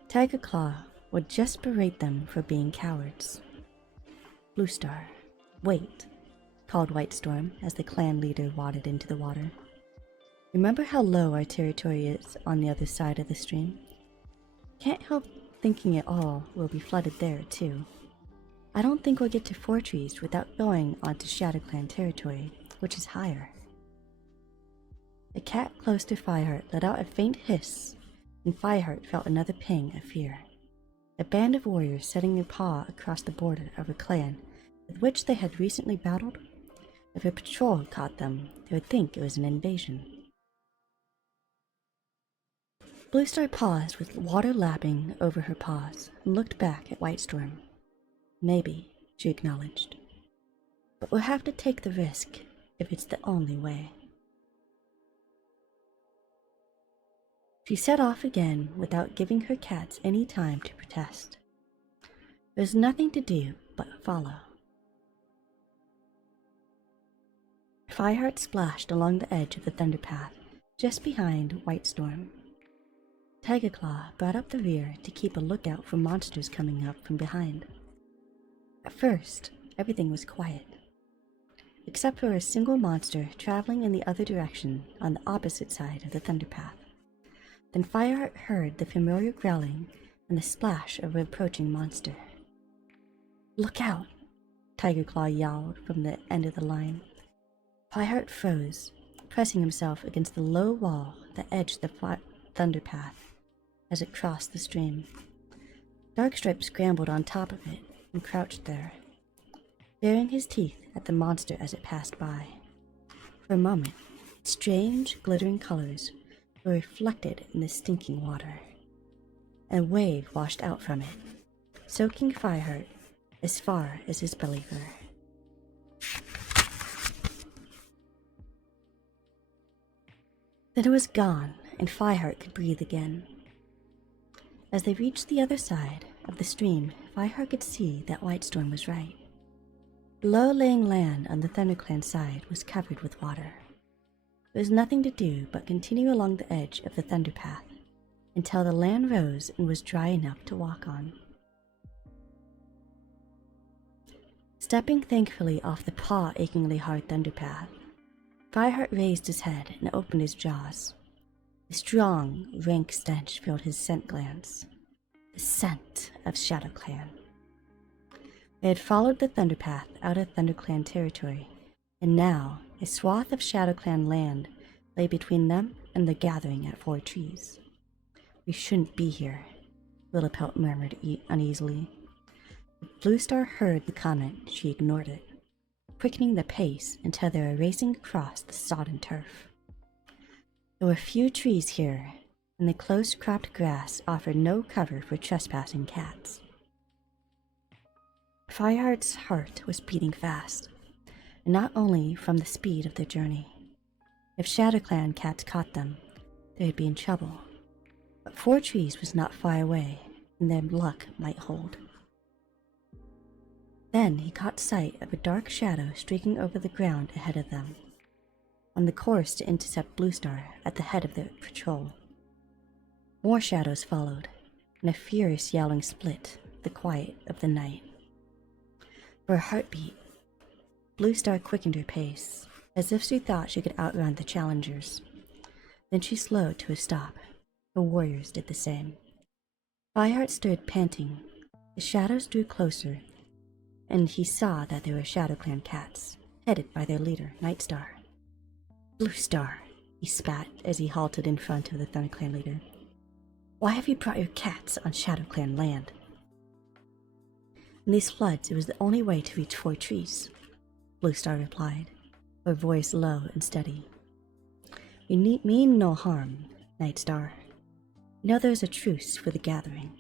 Tiger Claw would just berate them for being cowards. "Bluestar, wait," called Whitestorm as the clan leader waded into the water. "Remember how low our territory is on the other side of the stream? Can't help thinking it all will be flooded there, too. I don't think we'll get to 4 trees without going onto ShadowClan territory, which is higher." The cat close to Fireheart let out a faint hiss, and Fireheart felt another pang of fear. A band of warriors setting their paw across the border of a clan with which they had recently battled? If a patrol caught them, they would think it was an invasion. Bluestar paused with water lapping over her paws and looked back at Whitestorm. "Maybe," she acknowledged. "But we'll have to take the risk if it's the only way." She set off again without giving her cats any time to protest. There was nothing to do but follow. Fireheart splashed along the edge of the Thunderpath, just behind Whitestorm. Tiger Claw brought up the rear to keep a lookout for monsters coming up from behind. At first, everything was quiet, except for a single monster traveling in the other direction on the opposite side of the Thunderpath. Then Fireheart heard the familiar growling and the splash of an approaching monster. "Look out!" Tiger Claw yowled from the end of the line. Fireheart froze, pressing himself against the low wall that edged the Thunderpath as it crossed the stream. Darkstripe scrambled on top of it and crouched there, baring his teeth at the monster as it passed by. For a moment, strange, glittering colors were reflected in the stinking water, and a wave washed out from it, soaking Fireheart as far as his belly fur. Then it was gone, and Fireheart could breathe again. As they reached the other side of the stream, Fireheart could see that Whitestorm was right. The low-lying land on the ThunderClan side was covered with water. There was nothing to do but continue along the edge of the Thunderpath until the land rose and was dry enough to walk on. Stepping thankfully off the paw-achingly hard Thunderpath, Fireheart raised his head and opened his jaws. A strong, rank stench filled his scent glands. The scent of ShadowClan. They had followed the Thunderpath out of ThunderClan territory, and now a swath of ShadowClan land lay between them and the gathering at 4 trees. "We shouldn't be here," Littlepelt murmured uneasily. If Bluestar heard the comment, she ignored it, quickening the pace until they were racing across the sodden turf. There were few trees here, and the close-cropped grass offered no cover for trespassing cats. Fireheart's heart was beating fast, and not only from the speed of their journey. If ShadowClan cats caught them, they would be in trouble. But 4 trees was not far away, and their luck might hold. Then he caught sight of a dark shadow streaking over the ground ahead of them, on the course to intercept Bluestar at the head of the patrol. More shadows followed, and a furious yowling split the quiet of the night. For a heartbeat, Bluestar quickened her pace, as if she thought she could outrun the challengers. Then she slowed to a stop. The warriors did the same. Fireheart stood panting. The shadows drew closer, and he saw that they were ShadowClan cats, headed by their leader, Nightstar. Bluestar, he spat as he halted in front of the ThunderClan leader. Why have you brought your cats on ShadowClan land? In these floods, it was the only way to reach Four Trees, Bluestar replied, her voice low and steady. You mean no harm, Nightstar. You know there's a truce for the gathering.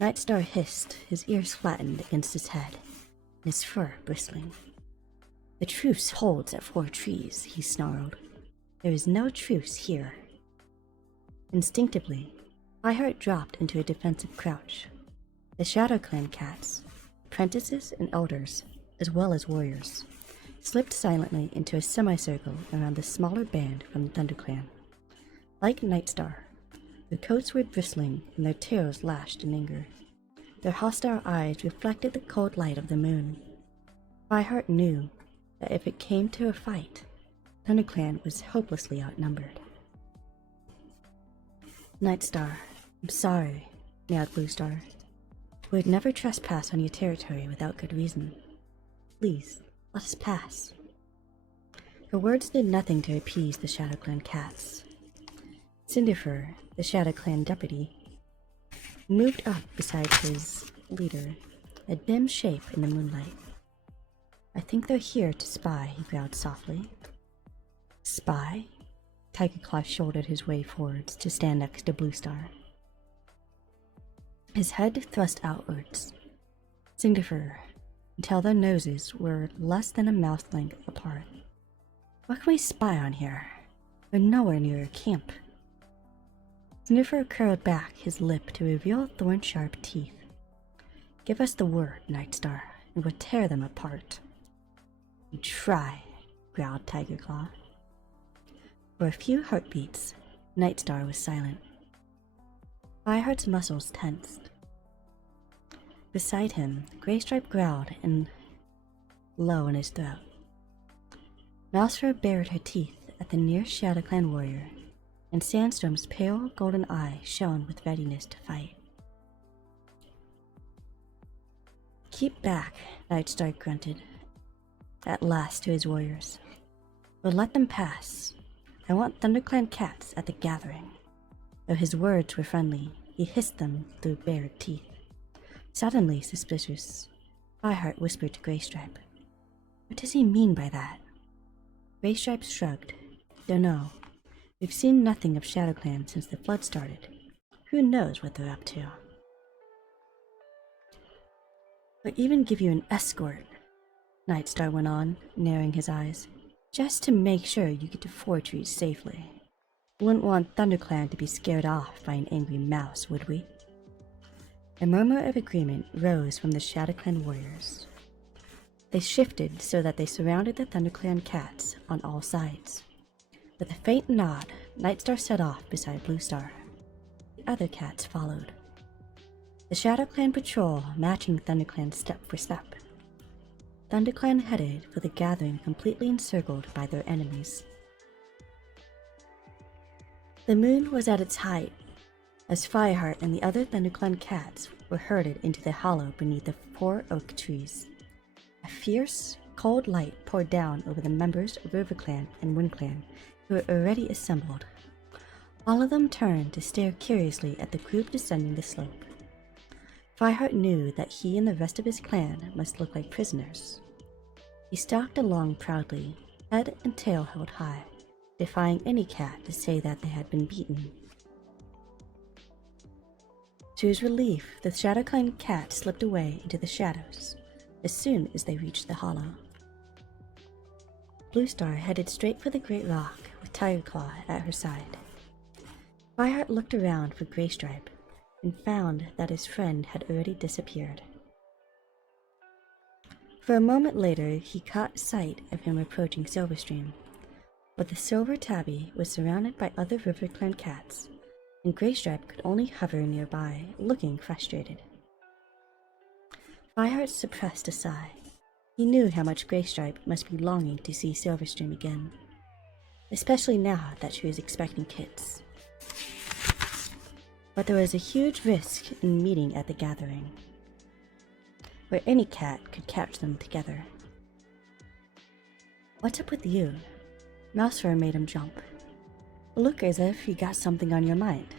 Nightstar hissed, his ears flattened against his head, and his fur bristling. The truce holds at Four Trees, he snarled. There is no truce here. Instinctively, Fireheart dropped into a defensive crouch. The ShadowClan cats, apprentices and elders, as well as warriors, slipped silently into a semicircle around the smaller band from the ThunderClan. Like Nightstar, their coats were bristling and their tails lashed in anger. Their hostile eyes reflected the cold light of the moon. Fireheart knew that if it came to a fight, ThunderClan was hopelessly outnumbered. Nightstar, I'm sorry, meowed Bluestar. We would never trespass on your territory without good reason. Please, let us pass. Her words did nothing to appease the ShadowClan cats. Cinderfur, the ShadowClan deputy, moved up beside his leader, a dim shape in the moonlight. I think they're here to spy, he growled softly. Spy? Tigerclaw shouldered his way forwards to stand next to Bluestar. His head thrust outwards. Cinderfur, until their noses were less than a mouth length apart. What can we spy on here? We're nowhere near a camp. Cinderfur curled back his lip to reveal thorn-sharp teeth. Give us the word, Nightstar, and we'll tear them apart. You try, growled Tigerclaw. For a few heartbeats, Nightstar was silent. Fireheart's muscles tensed. Beside him, Graystripe growled and low in his throat. Mousefur bared her teeth at the near ShadowClan warrior, and Sandstorm's pale golden eye shone with readiness to fight. Keep back, Nightstar grunted, at last to his warriors. But let them pass. I want ThunderClan cats at the gathering. Though his words were friendly, he hissed them through bared teeth. Suddenly suspicious, Fireheart whispered to Graystripe. What does he mean by that? Graystripe shrugged. Dunno. We've seen nothing of ShadowClan since the flood started. Who knows what they're up to? I'll even give you an escort, Nightstar went on, narrowing his eyes, just to make sure you get to Four Trees safely. Wouldn't want ThunderClan to be scared off by an angry mouse, would we? A murmur of agreement rose from the ShadowClan warriors. They shifted so that they surrounded the ThunderClan cats on all sides. With a faint nod, Nightstar set off beside Bluestar. The other cats followed. The ShadowClan patrol matching ThunderClan step for step. ThunderClan headed for the gathering completely encircled by their enemies. The moon was at its height as Fireheart and the other ThunderClan cats were herded into the hollow beneath the 4 oak trees. A fierce, cold light poured down over the members of RiverClan and WindClan who were already assembled. All of them turned to stare curiously at the group descending the slope. Fireheart knew that he and the rest of his clan must look like prisoners. He stalked along proudly, head and tail held high, defying any cat to say that they had been beaten. To his relief, the ShadowClan cat slipped away into the shadows as soon as they reached the hollow. Bluestar headed straight for the great rock with Tigerclaw at her side. Fireheart looked around for Graystripe and found that his friend had already disappeared. For a moment later, he caught sight of him approaching Silverstream, but the silver tabby was surrounded by other RiverClan cats, and Graystripe could only hover nearby, looking frustrated. Fireheart suppressed a sigh. He knew how much Greystripe must be longing to see Silverstream again, especially now that she was expecting kits. But there was a huge risk in meeting at the gathering, where any cat could catch them together. "What's up with you?" Mousefur made him jump. "Look as if you got something on your mind."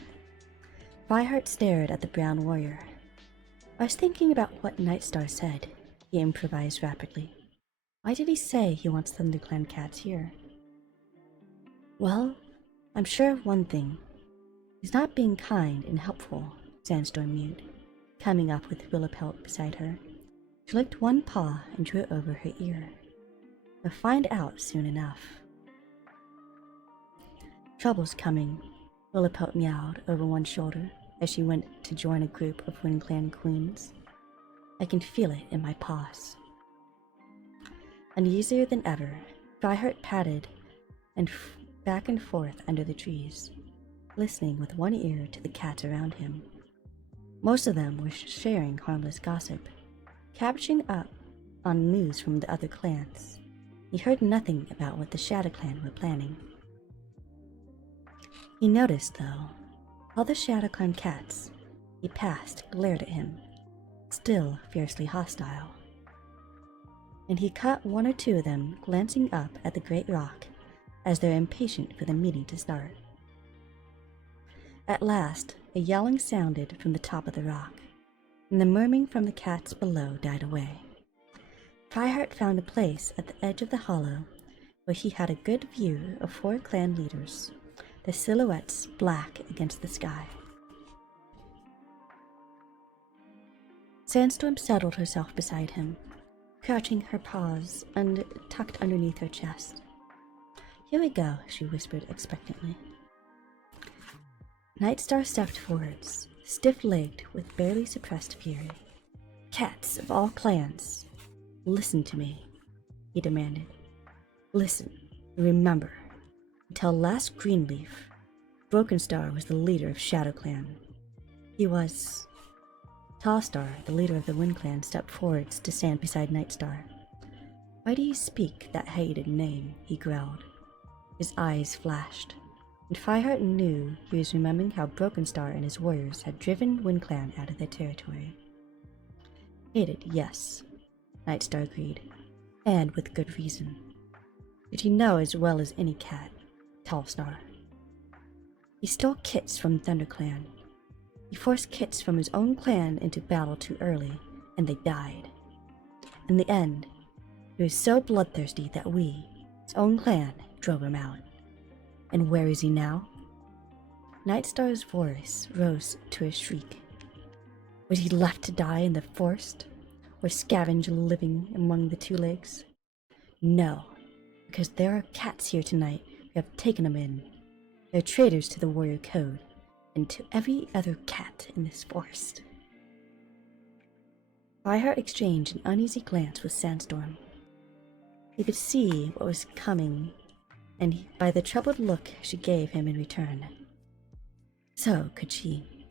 Fireheart stared at the brown warrior. "I was thinking about what Nightstar said," he improvised rapidly. "Why did he say he wants ThunderClan cats here?" "Well, I'm sure of one thing. He's not being kind and helpful," Sandstorm mewed, coming up with Willowpelt beside her. She licked one paw and drew it over her ear. "We'll find out soon enough." "Trouble's coming," Willowpelt meowed over one shoulder as she went to join a group of WindClan queens. "I can feel it in my paws." Uneasier than ever, Fireheart padded back and forth under the trees, listening with one ear to the cats around him. Most of them were sharing harmless gossip, catching up on news from the other clans. He heard nothing about what the Shadow Clan were planning. He noticed, though, all the Shadow Clan cats he passed glared at him, still fiercely hostile. And he caught one or two of them glancing up at the great rock as they're impatient for the meeting to start. At last, a yelling sounded from the top of the rock, and the murmuring from the cats below died away. Fireheart found a place at the edge of the hollow where he had a good view of 4 clan leaders, their silhouettes black against the sky. Sandstorm settled herself beside him, crouching her paws tucked underneath her chest. "Here we go," she whispered expectantly. Nightstar stepped forwards, stiff-legged with barely suppressed fury. "Cats of all clans, listen to me," he demanded. "Listen, and remember, until last Greenleaf, Brokenstar was the leader of Shadow Clan. He was..." Tallstar, the leader of the Wind Clan, stepped forwards to stand beside Nightstar. "Why do you speak that hated name?" he growled. His eyes flashed, and Fireheart knew he was remembering how Brokenstar and his warriors had driven WindClan out of their territory. "Hated, yes," Nightstar agreed, "and with good reason. Did you know as well as any cat, Tallstar? He stole kits from ThunderClan. He forced kits from his own clan into battle too early, and they died. In the end, he was so bloodthirsty that we, his own clan, drove him out. And where is he now?" Nightstar's voice rose to a shriek. Was he left to die in the forest, or scavenge living among the Two Lakes? No, because there are cats here tonight who have taken him in. They're traitors to the warrior code, and to every other cat in this forest. Fireheart exchanged an uneasy glance with Sandstorm. He could see what was coming, and by the troubled look she gave him in return. So could she.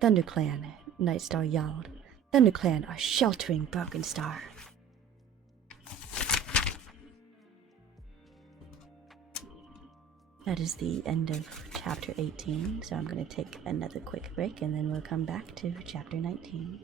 "ThunderClan," Nightstar yelled. "ThunderClan are sheltering Brokenstar." That is the end of chapter 18, so I'm going to take another quick break and then we'll come back to chapter 19.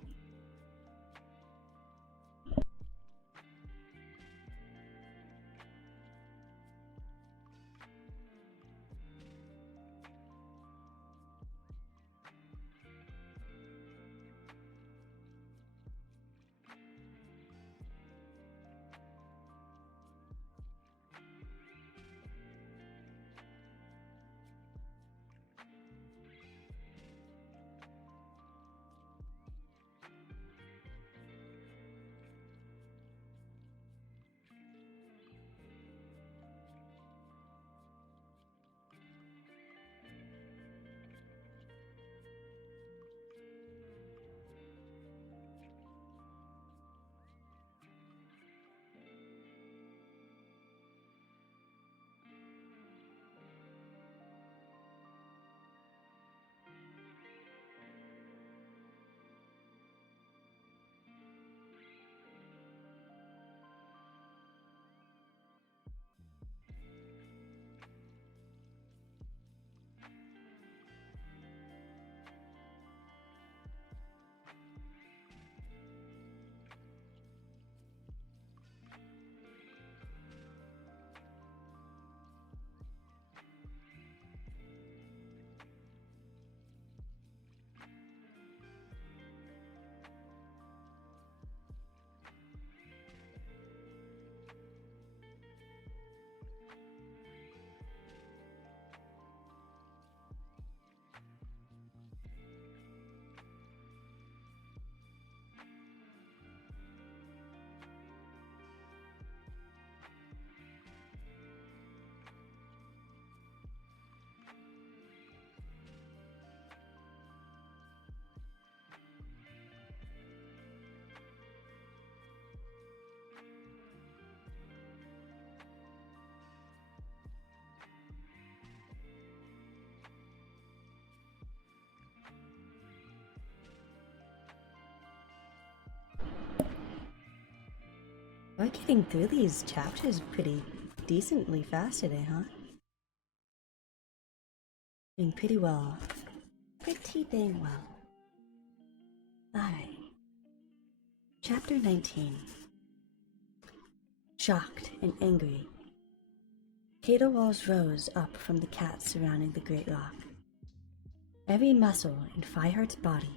We're getting through these chapters pretty decently fast today, huh? Doing pretty well. Pretty dang well. Alright. Chapter 19. Shocked and angry, Cadorwalls rose up from the cats surrounding the great rock. Every muscle in Fireheart's body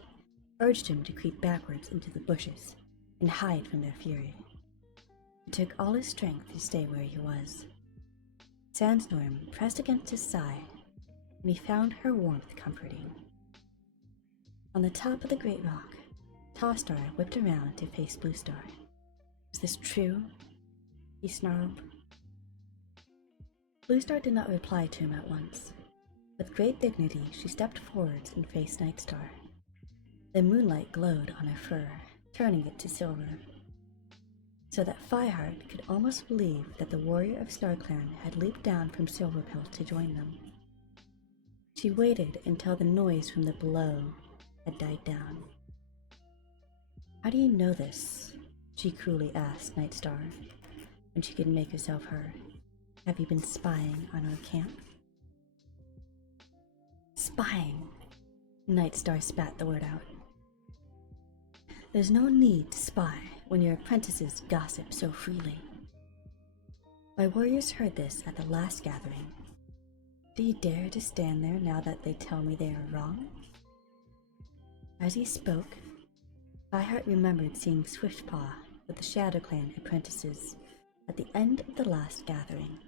urged him to creep backwards into the bushes and hide from their fury. It took all his strength to stay where he was. Sandstorm pressed against his side, and he found her warmth comforting. On the top of the great rock, Tallstar whipped around to face Bluestar. "Is this true?" he snarled. Bluestar did not reply to him at once. With great dignity, she stepped forwards and faced Nightstar. The moonlight glowed on her fur, turning it to silver, so that Fireheart could almost believe that the warrior of StarClan had leaped down from Silverpelt to join them. She waited until the noise from the below had died down. "How do you know this?" she coolly asked Nightstar, when she could make herself heard. "Have you been spying on our camp?" "Spying," Nightstar spat the word out. "There's no need to spy when your apprentices gossip so freely. My warriors heard this at the last gathering. Do you dare to stand there now that they tell me they are wrong?" As he spoke, Fireheart remembered seeing Swiftpaw with the ShadowClan apprentices at the end of the last gathering.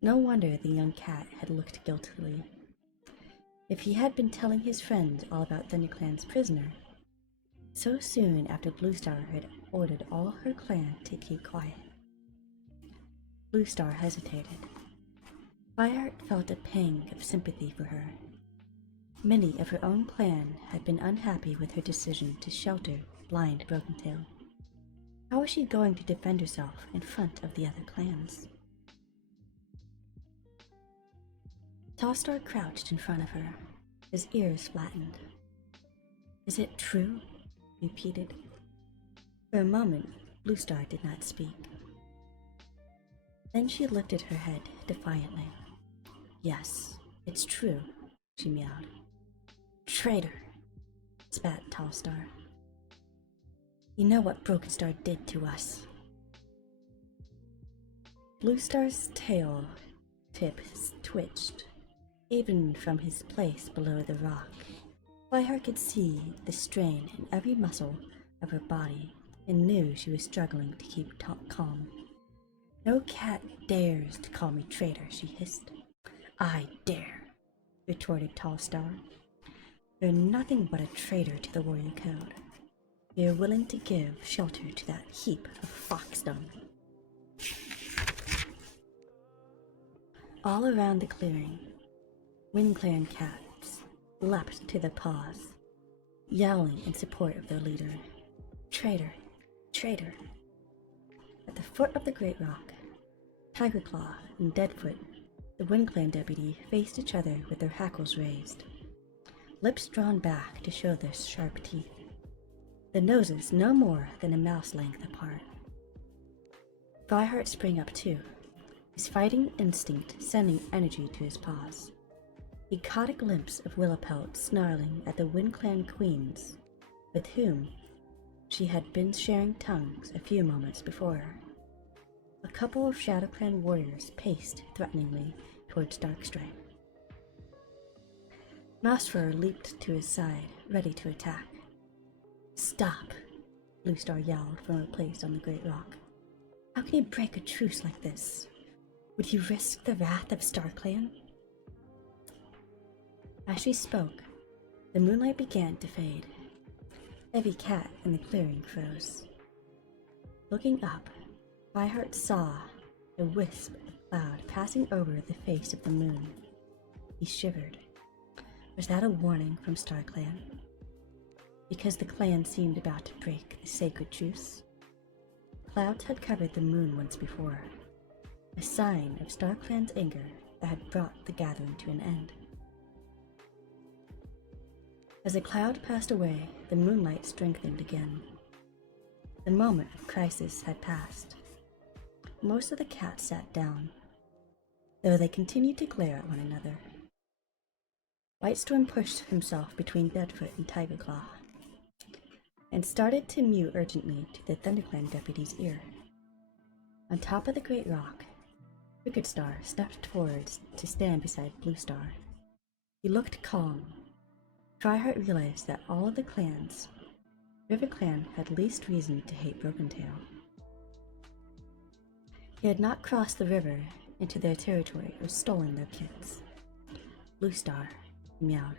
No wonder the young cat had looked guiltily. If he had been telling his friends all about ThunderClan's prisoner, so soon after Bluestar had ordered all her clan to keep quiet. Bluestar hesitated. Fireheart felt a pang of sympathy for her. Many of her own clan had been unhappy with her decision to shelter blind Broken-Tail. How was she going to defend herself in front of the other clans? Tallstar crouched in front of her, his ears flattened. "Is it true?" he repeated. For a moment, Bluestar did not speak. Then she lifted her head defiantly. "Yes, it's true," she meowed. "Traitor," spat Tallstar. "You know what Brokenstar did to us." Bluestar's tail tip twitched, even from his place below the rock. Fireheart could see the strain in every muscle of her body and knew she was struggling to keep calm. "No cat dares to call me traitor," she hissed. "I dare," retorted Tallstar. "You're nothing but a traitor to the warrior code. You're willing to give shelter to that heap of foxdung." All around the clearing, WindClan cats leapt to their paws, yowling in support of their leader. "Traitor! Traitor!" At the foot of the great rock, Tigerclaw and Deadfoot, the WindClan deputy, faced each other with their hackles raised, lips drawn back to show their sharp teeth, the noses no more than a mouse length apart. Fireheart sprang up too, his fighting instinct sending energy to his paws. He caught a glimpse of Willowpelt snarling at the WindClan queens, with whom she had been sharing tongues a few moments before. A couple of ShadowClan warriors paced threateningly towards Darkstripe. Mousefur leaped to his side, ready to attack. "Stop!" Bluestar yelled from her place on the great rock. "How can you break a truce like this? Would you risk the wrath of StarClan?" As she spoke, the moonlight began to fade. Every cat in the clearing froze. Looking up, Fireheart saw a wisp of cloud passing over the face of the moon. He shivered. Was that a warning from StarClan? Because the clan seemed about to break the sacred truce? Clouds had covered the moon once before, a sign of StarClan's anger that had brought the gathering to an end. As the cloud passed away, the moonlight strengthened again. The moment of crisis had passed. Most of the cats sat down, though they continued to glare at one another. Whitestorm pushed himself between Bedfoot and Tigerclaw, and started to mew urgently to the ThunderClan deputy's ear. On top of the great rock, Crooked Star stepped forwards to stand beside Blue Star. He looked calm. Tryhart realized that all of the clans, River Clan had least reason to hate Broken Tail. He had not crossed the river into their territory or stolen their kids. Blue Star, he meowed,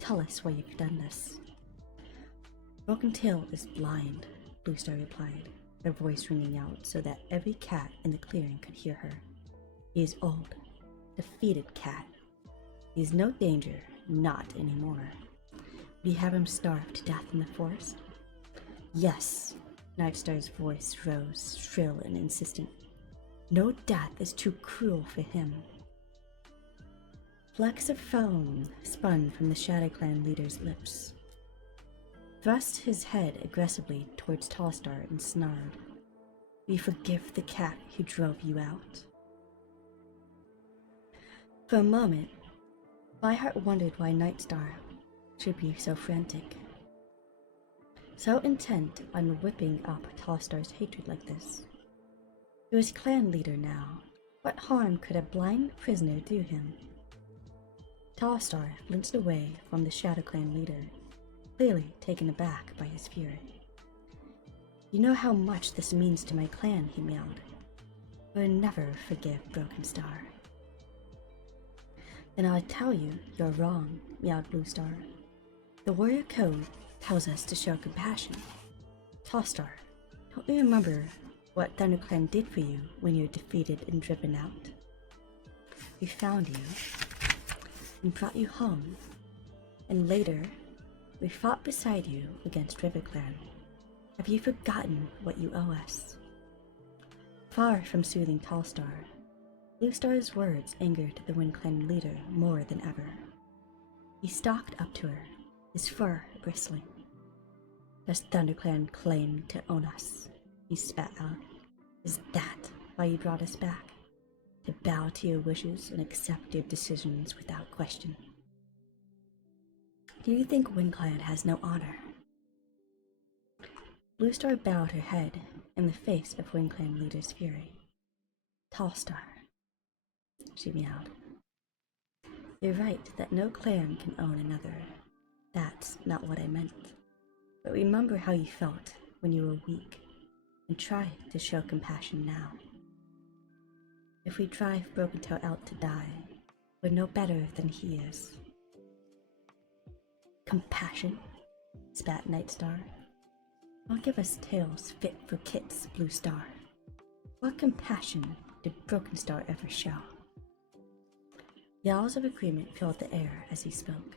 tell us why you've done this. Broken Tail is blind, Blue Star replied, her voice ringing out so that every cat in the clearing could hear her. He is old, defeated cat. He is no danger, not anymore. Would you have him starve to death in the forest? Yes, Nightstar's voice rose, shrill and insistent. No death is too cruel for him. Flecks of foam spun from the Shadow Clan leader's lips. Thrust his head aggressively towards Tallstar and snarled, we forgive the cat who drove you out. For a moment, Fireheart wondered why Nightstar should be so frantic, so intent on whipping up Tallstar's hatred like this. He was clan leader now. What harm could a blind prisoner do him? Tallstar flinched away from the Shadow Clan leader, clearly taken aback by his fury. You know how much this means to my clan, he meowed. I will never forgive Broken Star. Then I'll tell you, you're wrong, meowed Blue Star. The warrior code tells us to show compassion. Tallstar, don't you remember what ThunderClan did for you when you were defeated and driven out? We found you and brought you home, and later we fought beside you against RiverClan. Have you forgotten what you owe us? Far from soothing Tallstar, Blue Star's words angered the WindClan leader more than ever. He stalked up to her, his fur bristling. Does ThunderClan claim to own us? He spat out. Is that why you brought us back? To bow to your wishes and accept your decisions without question? Do you think WindClan has no honor? Blue Star bowed her head in the face of WindClan leader's fury. Tallstar, she meowed. You're right that no clan can own another. That's not what I meant. But remember how you felt when you were weak, and try to show compassion now. If we drive Broken Tail out to die, we're no better than he is. Compassion? Spat Nightstar. Don't give us tales fit for kits, Blue Star. What compassion did Broken Star ever show? Yells of agreement filled the air as he spoke.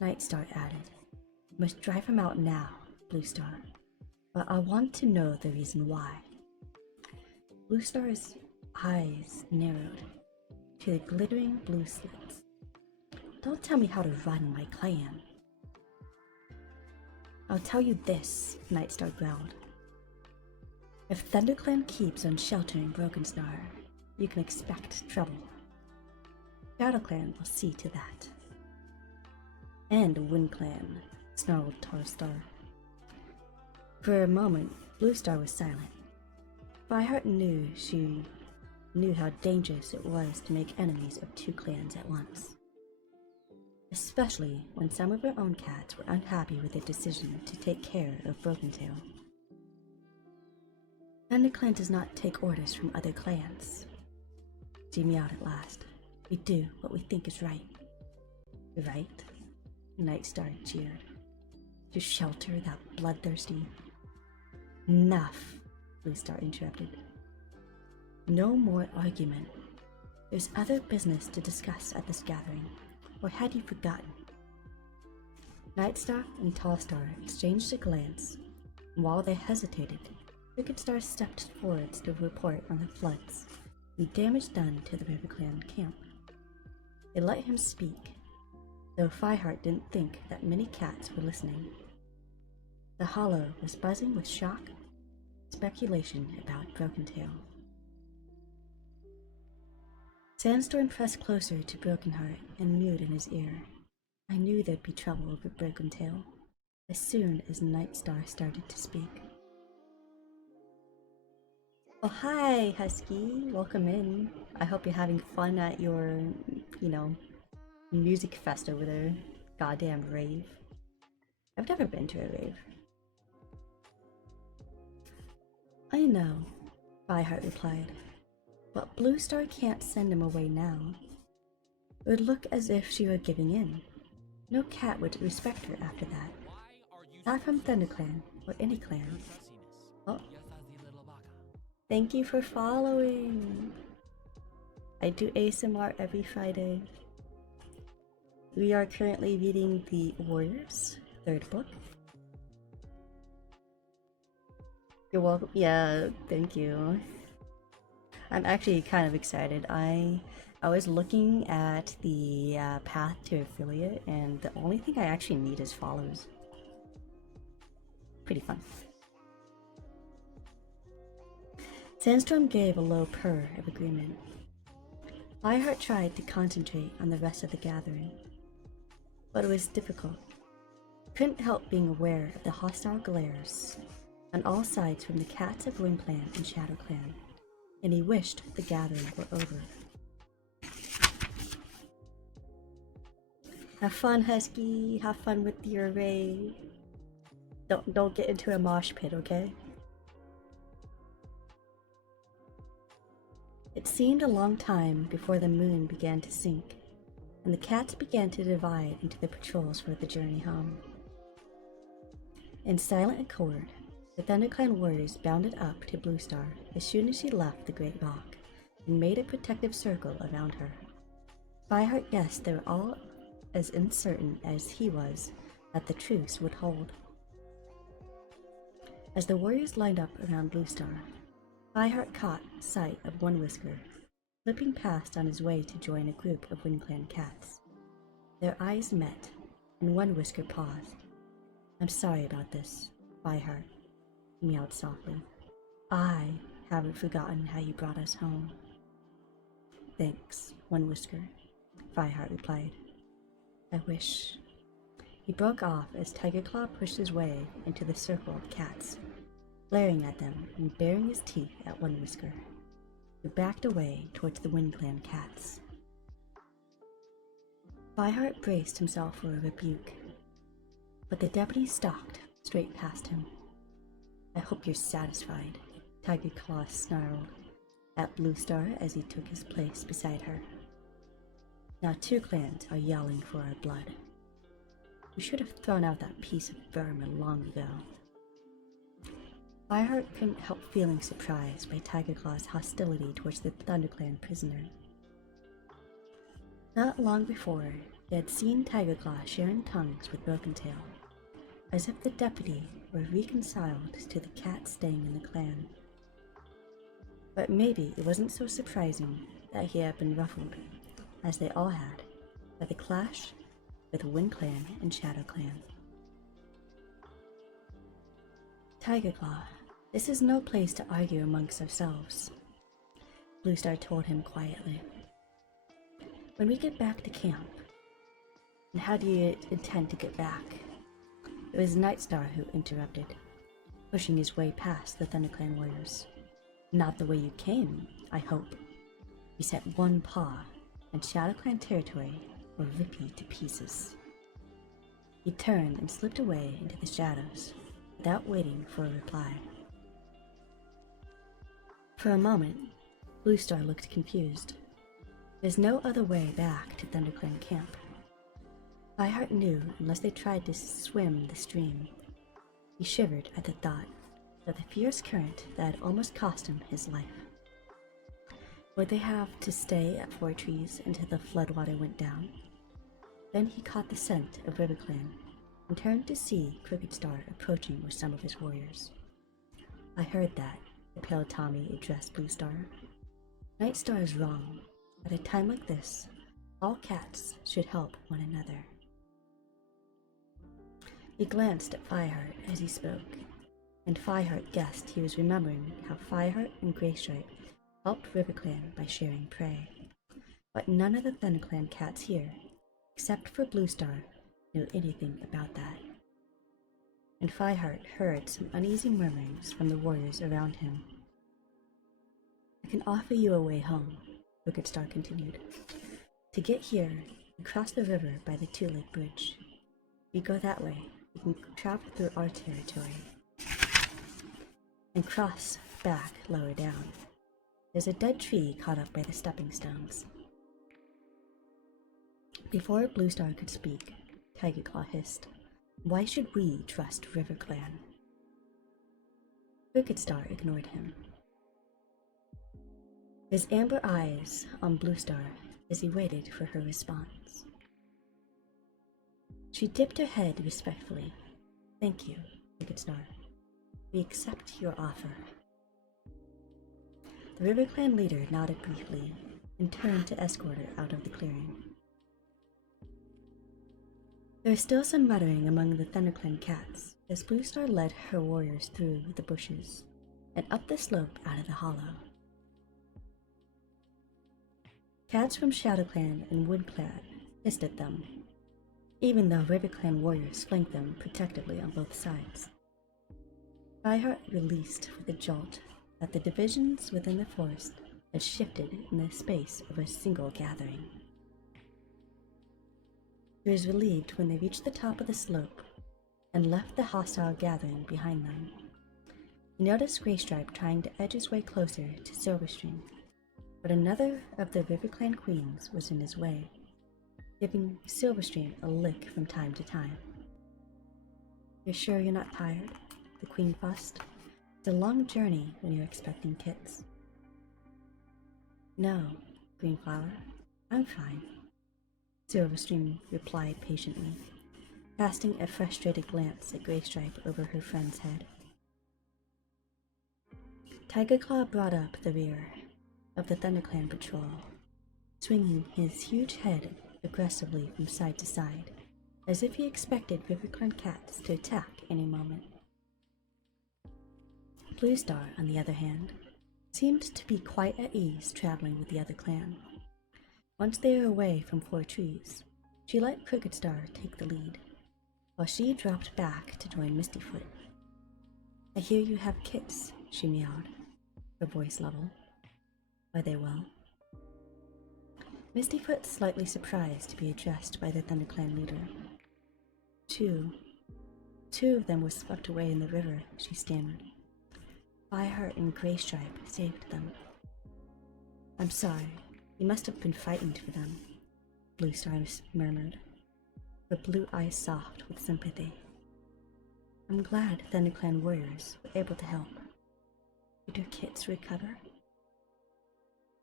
Nightstar added, "You must drive him out now, Blue Star, but I want to know the reason why." Blue Star's eyes narrowed to the glittering blue slits. Don't tell me how to run my clan. I'll tell you this, Nightstar growled. If ThunderClan keeps on sheltering Broken Star, you can expect trouble. ShadowClan will see to that. And WindClan, snarled Tallstar. For a moment, Blue Star was silent. Fireheart knew she knew how dangerous it was to make enemies of two clans at once. Especially when some of her own cats were unhappy with their decision to take care of Broken Tail. ThunderClan does not take orders from other clans. She meowed at last. We do what we think is right. Right? Nightstar jeered. To shelter that bloodthirsty... Enough, Blue Star interrupted. No more argument. There's other business to discuss at this gathering. Or had you forgotten? Nightstar and Tallstar exchanged a glance, and while they hesitated, Crooked Star stepped forwards to report on the floods and damage done to the RiverClan camp. They let him speak, though Fireheart didn't think that many cats were listening. The hollow was buzzing with shock, speculation about Broken Tail. Sandstorm pressed closer to Brokenheart and mewed in his ear. I knew there'd be trouble over Broken Tail as soon as Nightstar started to speak. Oh, hi, Husky. Welcome in. I hope you're having fun at your, music fest over there. Goddamn rave. I've never been to a rave. I know, Fireheart replied, but Bluestar can't send him away now. It would look as if she were giving in. No cat would respect her after that. Not from ThunderClan, or any clan. Oh. Thank you for following! I do ASMR every Friday. We are currently reading The Warriors, 3rd book. You're welcome. Yeah, thank you. I'm actually kind of excited. I was looking at the path to affiliate, and the only thing I actually need is follows. Pretty fun. Sandstorm gave a low purr of agreement. Fireheart tried to concentrate on the rest of the gathering, but it was difficult. He couldn't help being aware of the hostile glares on all sides from the cats of Windclan and ShadowClan, and he wished the gathering were over. Have fun, Husky. Have fun with your raid. Don't get into a mosh pit, okay? It seemed a long time before the moon began to sink, and the cats began to divide into the patrols for the journey home. In silent accord, the ThunderClan warriors bounded up to Bluestar as soon as she left the Great Rock and made a protective circle around her. Fireheart guessed they were all as uncertain as he was that the truce would hold. As the warriors lined up around Bluestar, Fireheart caught sight of One Whisker, slipping past on his way to join a group of Windclan cats. Their eyes met, and One Whisker paused. "I'm sorry about this, Fireheart," he meowed softly. "I haven't forgotten how you brought us home." "Thanks, One Whisker," Fireheart replied. "I wish..." He broke off as Tigerclaw pushed his way into the circle of cats, glaring at them and baring his teeth at One Whisker, who backed away towards the Windclan cats. Fireheart braced himself for a rebuke, but the deputy stalked straight past him. "I hope you're satisfied," Tigerclaw snarled at Bluestar as he took his place beside her. "Now 2 clans are yelling for our blood. We should have thrown out that piece of vermin long ago." Fireheart couldn't help feeling surprised by Tigerclaw's hostility towards the ThunderClan prisoner. Not long before, they had seen Tigerclaw sharing tongues with Broken Tail, as if the deputy were reconciled to the cat staying in the clan. But maybe it wasn't so surprising that he had been ruffled, as they all had, by the clash with Windclan and ShadowClan. "Tigerclaw, this is no place to argue amongst ourselves," Bluestar told him quietly. "When we get back to camp..." "And how do you intend to get back?" It was Nightstar who interrupted, pushing his way past the ThunderClan warriors. "Not the way you came, I hope." He set one paw, and ShadowClan territory will rip you to pieces. He turned and slipped away into the shadows, without waiting for a reply. For a moment, Bluestar looked confused. There's no other way back to ThunderClan camp. Fireheart knew unless they tried to swim the stream. He shivered at the thought of the fierce current that had almost cost him his life. Would they have to stay at Four Trees until the floodwater went down? Then he caught the scent of RiverClan and turned to see Crooked Star approaching with some of his warriors. "I heard that," the pale Tommy addressed Bluestar. "Nightstar is wrong. At a time like this, all cats should help one another." He glanced at Fireheart as he spoke, and Fireheart guessed he was remembering how Fireheart and Greystripe helped RiverClan by sharing prey. But none of the ThunderClan cats here, except for Bluestar, knew anything about that. And Fireheart heard some uneasy murmurings from the warriors around him. I can offer you a way home, Crookedstar continued. To get here, you cross the river by the Two-Lake Bridge. If you go that way, you can travel through our territory and cross back lower down. There's a dead tree caught up by the stepping stones. Before Bluestar could speak, Tigerclaw hissed, Why should we trust RiverClan? Crookedstar ignored him, his amber eyes on Bluestar as he waited for her response. She dipped her head respectfully. Thank you, Crookedstar. We accept your offer. The RiverClan leader nodded briefly and turned to escort her out of the clearing. There was still some muttering among the ThunderClan cats as Bluestar led her warriors through the bushes and up the slope out of the hollow. Cats from ShadowClan and WoodClan hissed at them, even though RiverClan warriors flanked them protectively on both sides. Fireheart released with a jolt that the divisions within the forest had shifted in the space of a single gathering. He was relieved when they reached the top of the slope and left the hostile gathering behind them. He noticed Greystripe trying to edge his way closer to Silverstream, but another of the RiverClan queens was in his way, giving Silverstream a lick from time to time. You're sure you're not tired? The queen fussed. It's a long journey when you're expecting kits. No, Greenflower, I'm fine, Silverstream replied patiently, casting a frustrated glance at Greystripe over her friend's head. Tigerclaw brought up the rear of the ThunderClan patrol, swinging his huge head aggressively from side to side, as if he expected RiverClan cats to attack any moment. Bluestar, on the other hand, seemed to be quite at ease traveling with the other clan. Once they were away from Four Trees, she let Crookedstar take the lead, while she dropped back to join Mistyfoot. I hear you have kits, she meowed, her voice level. Are they well? Mistyfoot, slightly surprised to be addressed by the ThunderClan leader. Two of them were swept away in the river, she stammered. Fireheart and Greystripe saved them. I'm sorry, you must have been frightened for them, Bluestar murmured, her blue eyes soft with sympathy. I'm glad ThunderClan warriors were able to help. Did your kits recover?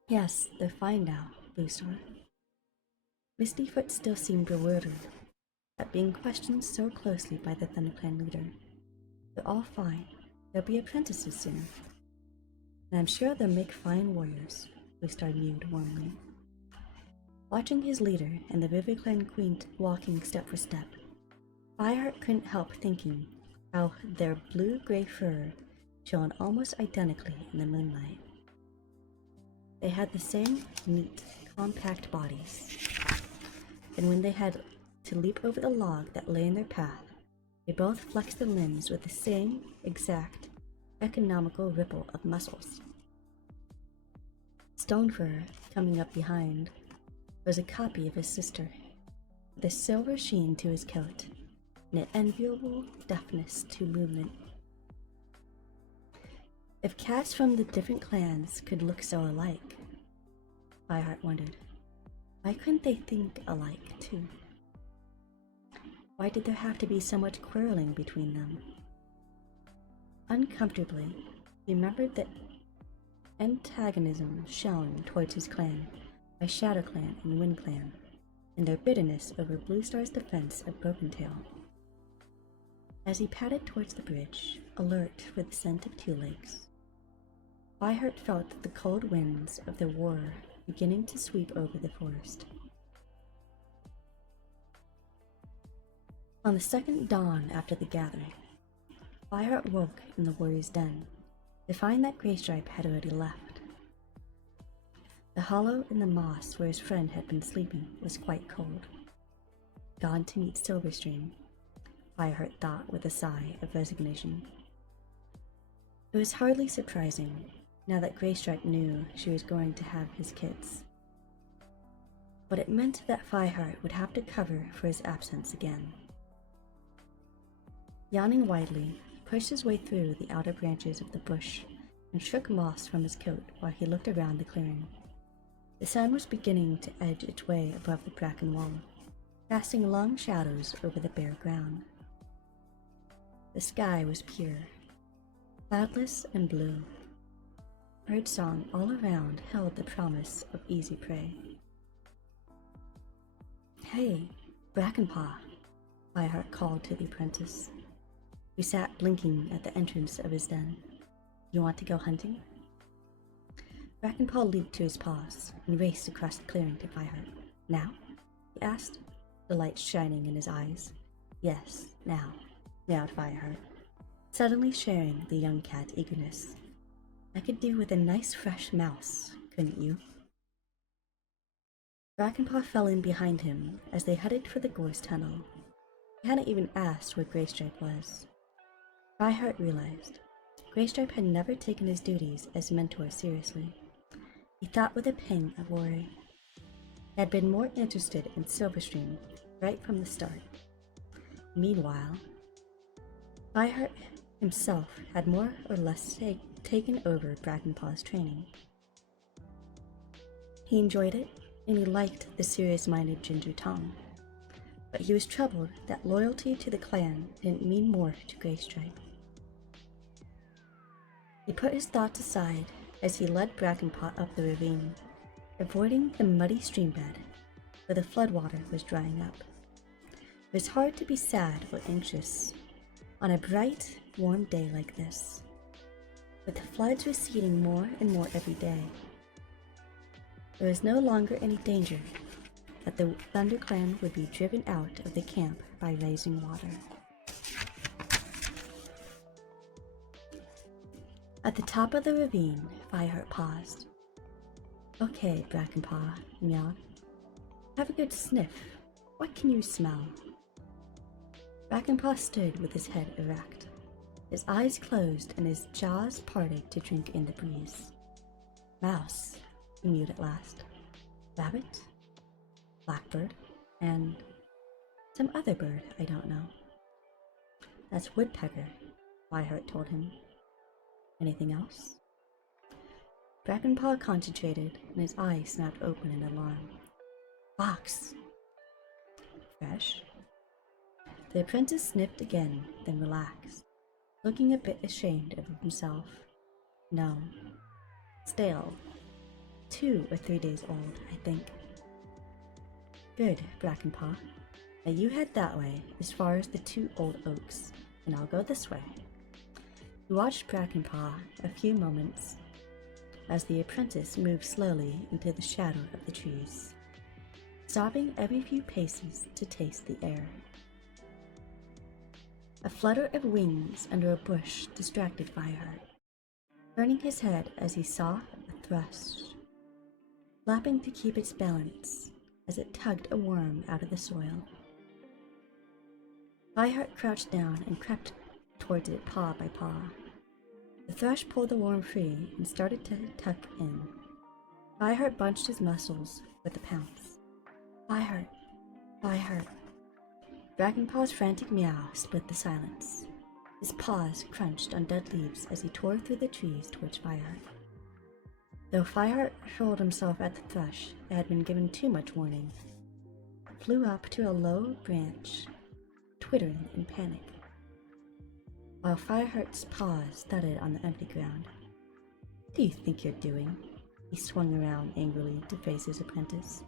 Yes, they're fine now, Bluestar. Mistyfoot still seemed bewildered at being questioned so closely by the ThunderClan leader. They're all fine. They'll be apprentices soon. And I'm sure they'll make fine warriors, Bluestar mewed warmly. Watching his leader and the RiverClan queen walking step for step, Fireheart couldn't help thinking how their blue-gray fur shone almost identically in the moonlight. They had the same neat, compact bodies, and when they had to leap over the log that lay in their path, they both flexed their limbs with the same exact, economical ripple of muscles. Stonefur, coming up behind, was a copy of his sister, with a silver sheen to his coat and an enviable deftness to movement. If cats from the different clans could look so alike, Fireheart wondered, why couldn't they think alike, too? Why did there have to be so much quarreling between them? Uncomfortably, he remembered that antagonism shown towards his clan by ShadowClan and WindClan, and their bitterness over Bluestar's defense of Brokentail. As he padded towards the bridge, alert for the scent of Two Lakes, Fireheart felt the cold winds of the war beginning to sweep over the forest. On the second dawn after the gathering, Fireheart woke in the warrior's den to find that Graystripe had already left. The hollow in the moss where his friend had been sleeping was quite cold. Gone to meet Silverstream, Fireheart thought with a sigh of resignation. It was hardly surprising, now that Graystripe knew she was going to have his kids. But it meant that Fireheart would have to cover for his absence again. Yawning widely, he pushed his way through the outer branches of the bush and shook moss from his coat while he looked around the clearing. The sun was beginning to edge its way above the bracken wall, casting long shadows over the bare ground. The sky was pure, cloudless and blue. Birdsong all around held the promise of easy prey. "Hey, Brackenpaw," Fireheart called to the apprentice, who sat blinking at the entrance of his den. "You want to go hunting?" Brackenpaw leaped to his paws and raced across the clearing to Fireheart. "Now?" he asked, the light shining in his eyes. "Yes, now," meowed Fireheart, suddenly sharing the young cat's eagerness. "I could do with a nice fresh mouse, couldn't you?" Brackenpaw fell in behind him as they headed for the gorse tunnel. He hadn't even asked where Graystripe was. Fireheart realized Graystripe had never taken his duties as mentor seriously. He thought with a pang of worry. He had been more interested in Silverstream right from the start. Meanwhile, Fireheart himself had more or less taken over Brackenpaw's training. He enjoyed it, and he liked the serious-minded Ginger Tom, but he was troubled that loyalty to the clan didn't mean more to Graystripe. He put his thoughts aside as he led Brackenpaw up the ravine, avoiding the muddy streambed where the floodwater was drying up. It was hard to be sad or anxious on a bright, warm day like this, with the floods receding more and more every day. There was no longer any danger that the ThunderClan would be driven out of the camp by rising water. At the top of the ravine, Fireheart paused. "Okay, Brackenpaw," he meowed. "Have a good sniff. What can you smell?" Brackenpaw stood with his head erect, his eyes closed and his jaws parted to drink in the breeze. "Mouse," he mewed at last. "Rabbit? Blackbird? And some other bird I don't know." "That's Woodpecker," Fireheart told him. "Anything else?" Brackenpaw concentrated, and his eyes snapped open in alarm. "Fox." "Fresh?" The apprentice sniffed again, then relaxed, looking a bit ashamed of himself. "No. Stale. 2 or 3 days old, I think." "Good, Brackenpaw. Now you head that way as far as the 2 old oaks, and I'll go this way." He watched Brackenpaw a few moments as the apprentice moved slowly into the shadow of the trees, stopping every few paces to taste the air. A flutter of wings under a bush distracted Fireheart, turning his head as he saw a thrush, flapping to keep its balance as it tugged a worm out of the soil. Fireheart crouched down and crept towards it paw by paw. The thrush pulled the worm free and started to tuck in. Fireheart bunched his muscles with a pounce. "Fireheart! Fireheart!" Brackenpaw's frantic meow split the silence. His paws crunched on dead leaves as he tore through the trees towards Fireheart. Though Fireheart hurled himself at the thrush, it had been given too much warning. It flew up to a low branch, twittering in panic, while Fireheart's paws thudded on the empty ground. "What do you think you're doing?" He swung around angrily to face his apprentice.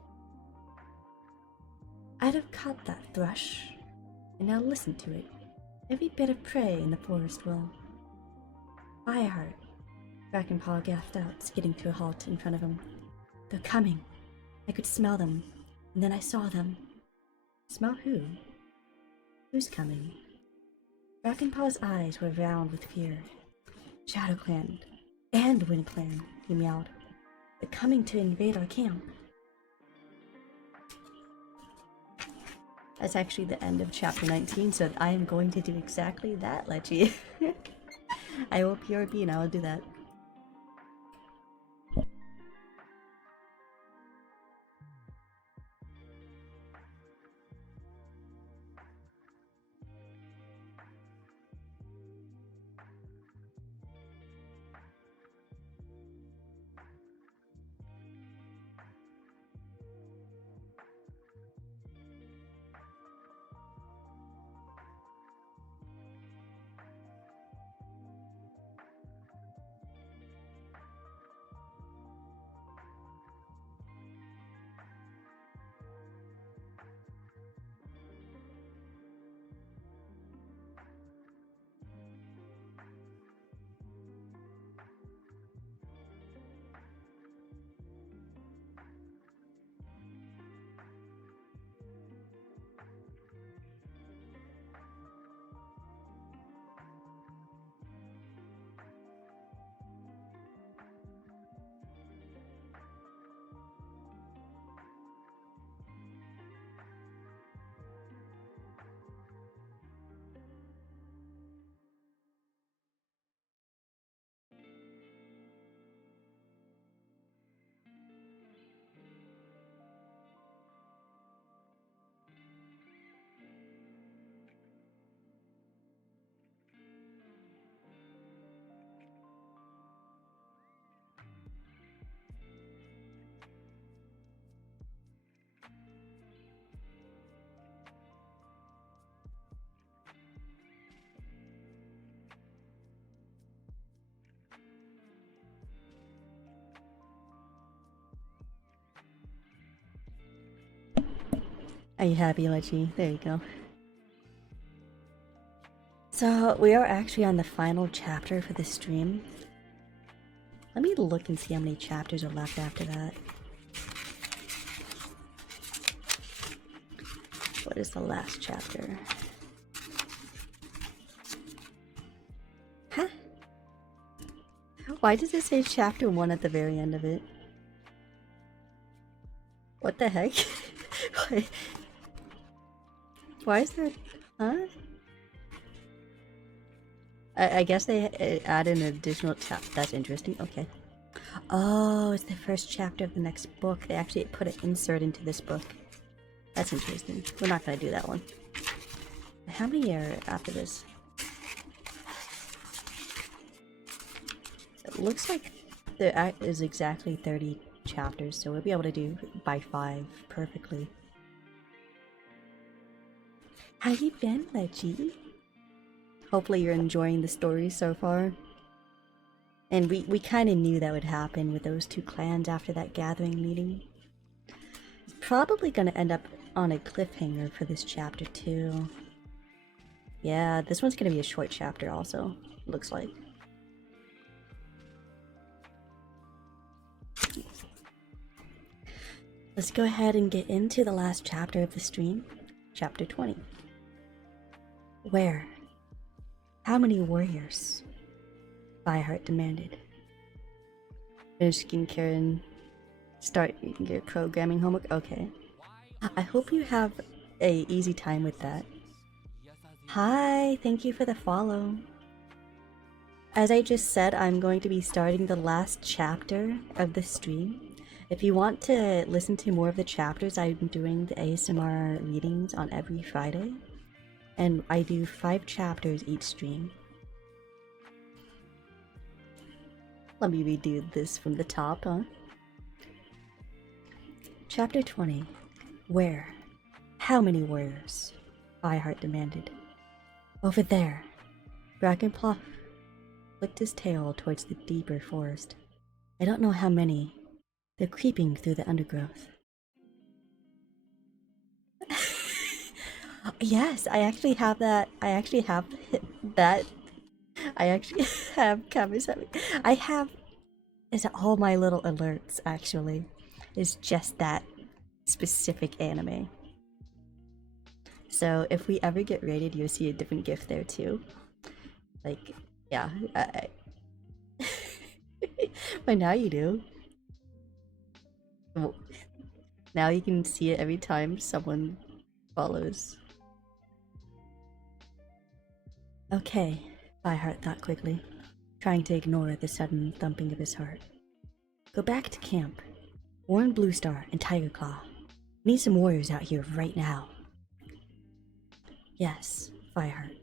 "I'd have caught that thrush, and now listen to it. Every bit of prey in the forest will—" "Fireheart," Brackenpaw gasped out, skidding to a halt in front of him. "They're coming. I could smell them, and then I saw them." "Smell who?" Who's coming? Brackenpaw's eyes were round with fear. Shadow Clan and Wind Clan, he meowed. They're coming to invade our camp. That's actually the end of chapter 19, so I am going to do exactly that, Lechi. I will PRP and I will do that. Are you happy, Lechi? There you go. So, we are actually on the final chapter for the stream. Let me look and see how many chapters are left after that. What is the last chapter? Huh? Why does it say chapter 1 at the very end of it? What the heck? Why is there... Huh? I guess they add an additional chapter. That's interesting. Okay. Oh, it's the first chapter of the next book. They actually put an insert into this book. That's interesting. We're not gonna do that one. How many are after this? It looks like there is exactly 30 chapters, so we'll be able to do by 5 perfectly. How you been, Lechi? Hopefully you're enjoying the story so far. And we kind of knew that would happen with those two clans after that gathering meeting. It's probably going to end up on a cliffhanger for this chapter too. Yeah, this one's going to be a short chapter also, looks like. Let's go ahead and get into the last chapter of the stream. Chapter 20. Where? How many warriors? Fireheart demanded. Finish skincare and start your programming homework? Okay. I hope you have a easy time with that. Hi, thank you for the follow. As I just said, I'm going to be starting the last chapter of the stream. If you want to listen to more of the chapters, I'm doing the ASMR readings on every Friday. And I do 5 chapters each stream. Let me redo this from the top, huh? Chapter 20. Where? How many warriors? Fireheart demanded. Over there. Brackenpaw flicked his tail towards the deeper forest. I don't know how many. They're creeping through the undergrowth. Yes, I actually have that. I actually have that. I actually have Kamisami. I have. It's all my little alerts, actually. It's just that specific anime. So if we ever get rated, you'll see a different gift there too. Like, yeah. But now you do. Well, now you can see it every time someone follows. Okay, Fireheart thought quickly, trying to ignore the sudden thumping of his heart. Go back to camp. Warn Bluestar and Tigerclaw. Need some warriors out here right now. Yes, Fireheart.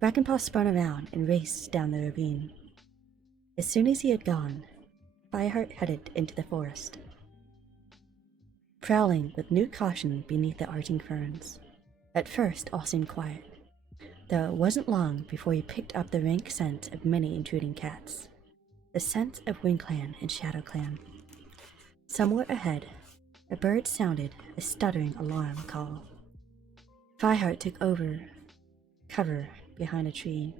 Brackenpaw spun around and raced down the ravine. As soon as he had gone, Fireheart headed into the forest, prowling with new caution beneath the arching ferns. At first, all seemed quiet, though it wasn't long before he picked up the rank scent of many intruding cats. The scent of WindClan and ShadowClan. Somewhere ahead, a bird sounded a stuttering alarm call. Fireheart took cover behind a tree.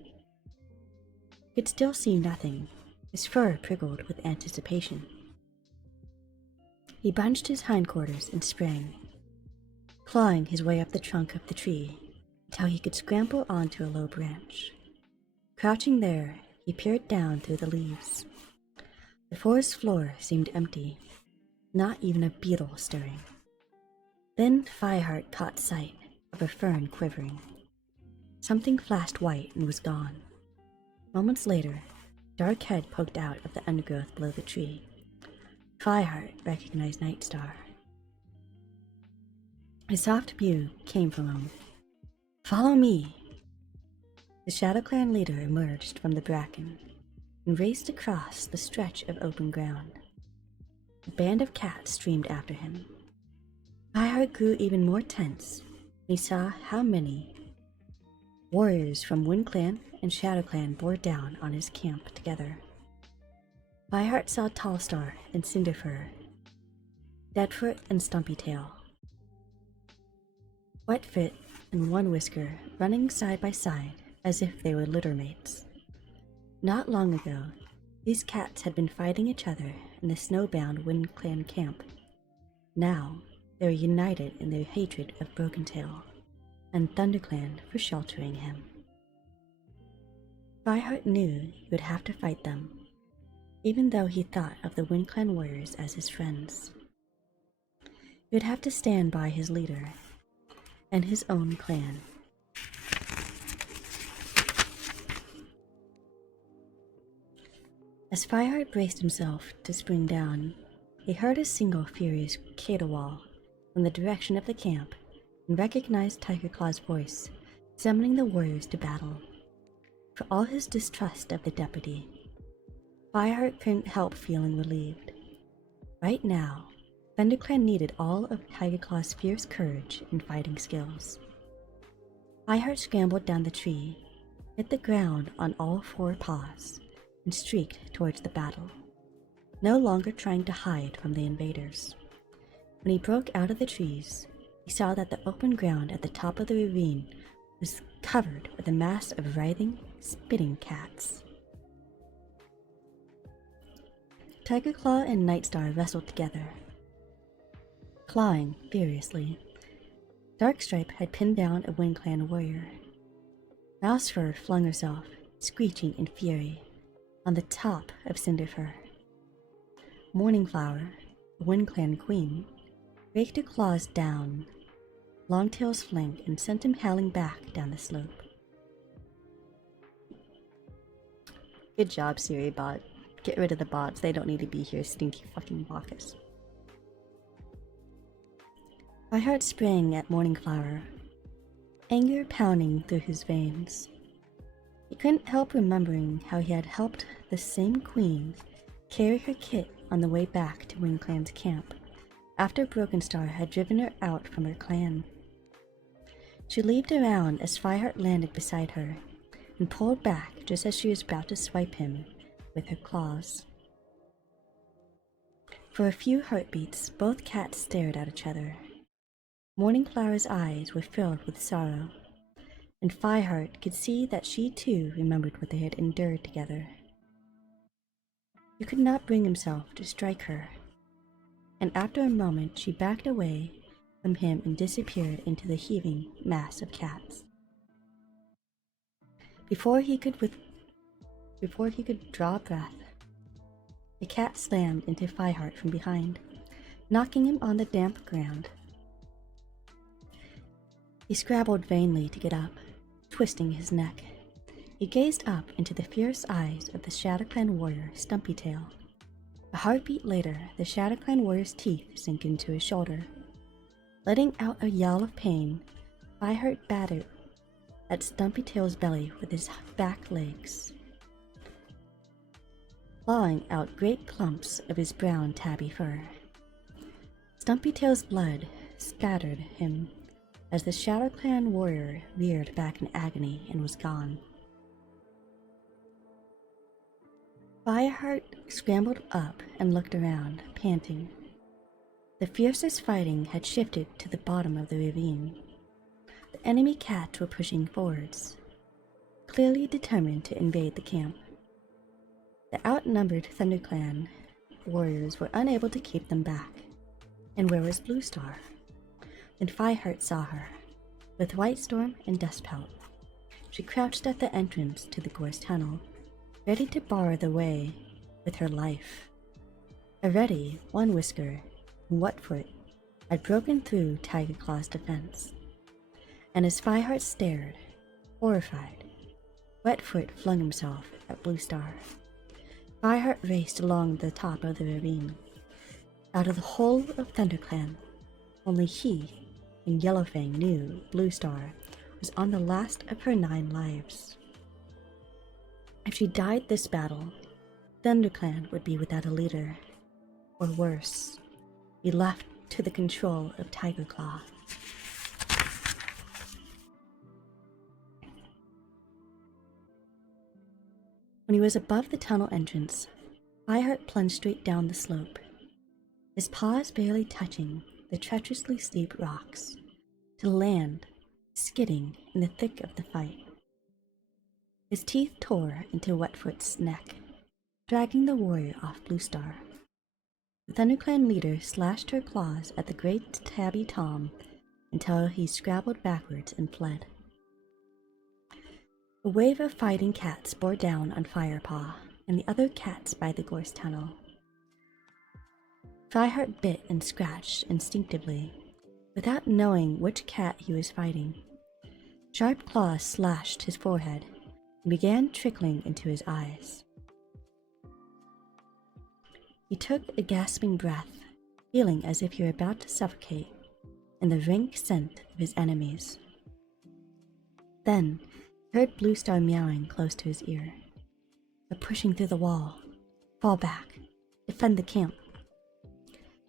He could still see nothing, his fur prickled with anticipation. He bunched his hindquarters and sprang, clawing his way up the trunk of the tree until he could scramble onto a low branch. Crouching there, he peered down through the leaves. The forest floor seemed empty, not even a beetle stirring. Then Fireheart caught sight of a fern quivering. Something flashed white and was gone. Moments later, a dark head poked out of the undergrowth below the tree. Fireheart recognized Nightstar. A soft mew came from him. Follow me! The ShadowClan leader emerged from the bracken and raced across the stretch of open ground. A band of cats streamed after him. Fireheart grew even more tense when he saw how many warriors from WindClan and ShadowClan bore down on his camp together. Fireheart saw Tallstar and Cinderfur, Deadfoot and Stumpytail, Wetfoot and One Whisker running side by side as if they were litter mates. Not long ago, these cats had been fighting each other in the snowbound WindClan camp. Now, they were united in their hatred of Brokentail and ThunderClan for sheltering him. Fireheart knew he would have to fight them, even though he thought of the WindClan warriors as his friends. He would have to stand by his leader and his own clan. As Fireheart braced himself to spring down, he heard a single furious caterwaul from the direction of the camp and recognized Tigerclaw's voice, summoning the warriors to battle. For all his distrust of the deputy, Fireheart couldn't help feeling relieved. Right now, ThunderClan needed all of Tigerclaw's fierce courage and fighting skills. Fireheart scrambled down the tree, hit the ground on all four paws, and streaked towards the battle, no longer trying to hide from the invaders. When he broke out of the trees, he saw that the open ground at the top of the ravine was covered with a mass of writhing, spitting cats. Tigerclaw and Nightstar wrestled together, clawing furiously. Darkstripe had pinned down a WindClan warrior. Mousefur flung herself, screeching in fury, on the top of Cinderfur. Morningflower, the WindClan queen, raked her claws down Longtail's flank and sent him howling back down the slope. Good job, Siri bot. Get rid of the bots, they don't need to be here, stinky fucking Bacchus. Fireheart sprang at Morningflower, anger pounding through his veins. He couldn't help remembering how he had helped the same queen carry her kit on the way back to WindClan's camp, after Brokenstar had driven her out from her clan. She leaped around as Fireheart landed beside her, and pulled back just as she was about to swipe him with her claws. For a few heartbeats, both cats stared at each other. Morningflower's eyes were filled with sorrow, and Fireheart could see that she too remembered what they had endured together. He could not bring himself to strike her, and after a moment she backed away from him and disappeared into the heaving mass of cats. Before he could draw breath, the cat slammed into Fireheart from behind, knocking him on the damp ground. He scrabbled vainly to get up, twisting his neck. He gazed up into the fierce eyes of the ShadowClan warrior Stumpytail. A heartbeat later, the ShadowClan warrior's teeth sank into his shoulder. Letting out a yell of pain, Fireheart battered at Stumpytail's belly with his back legs, clawing out great clumps of his brown tabby fur. Stumpytail's blood scattered him as the ShadowClan warrior reared back in agony and was gone. Fireheart scrambled up and looked around, panting. The fiercest fighting had shifted to the bottom of the ravine. The enemy cats were pushing forwards, clearly determined to invade the camp. The outnumbered ThunderClan warriors were unable to keep them back. And where was Bluestar? Then Fireheart saw her, with Whitestorm and Dustpelt. She crouched at the entrance to the Gorse Tunnel, ready to bar the way with her life. Already, One Whisker and Wetfoot had broken through Tigerclaw's defense. And as Fireheart stared, horrified, Wetfoot flung himself at Bluestar. Fireheart raced along the top of the ravine. Out of the whole of ThunderClan, only he and Yellowfang knew Bluestar was on the last of her 9 lives. If she died this battle, ThunderClan would be without a leader, or worse, be left to the control of Tigerclaw. When he was above the tunnel entrance, Fireheart plunged straight down the slope, his paws barely touching the treacherously steep rocks, to land, skidding in the thick of the fight. His teeth tore into Wetfoot's neck, dragging the warrior off Bluestar. The ThunderClan leader slashed her claws at the great tabby Tom until he scrabbled backwards and fled. A wave of fighting cats bore down on Firepaw and the other cats by the Gorse Tunnel. Fireheart bit and scratched instinctively, without knowing which cat he was fighting. Sharp claws slashed his forehead and began trickling into his eyes. He took a gasping breath, feeling as if he were about to suffocate in the rank scent of his enemies. Then he heard Bluestar meowing close to his ear. "They're pushing through the wall. Fall back. Defend the camp."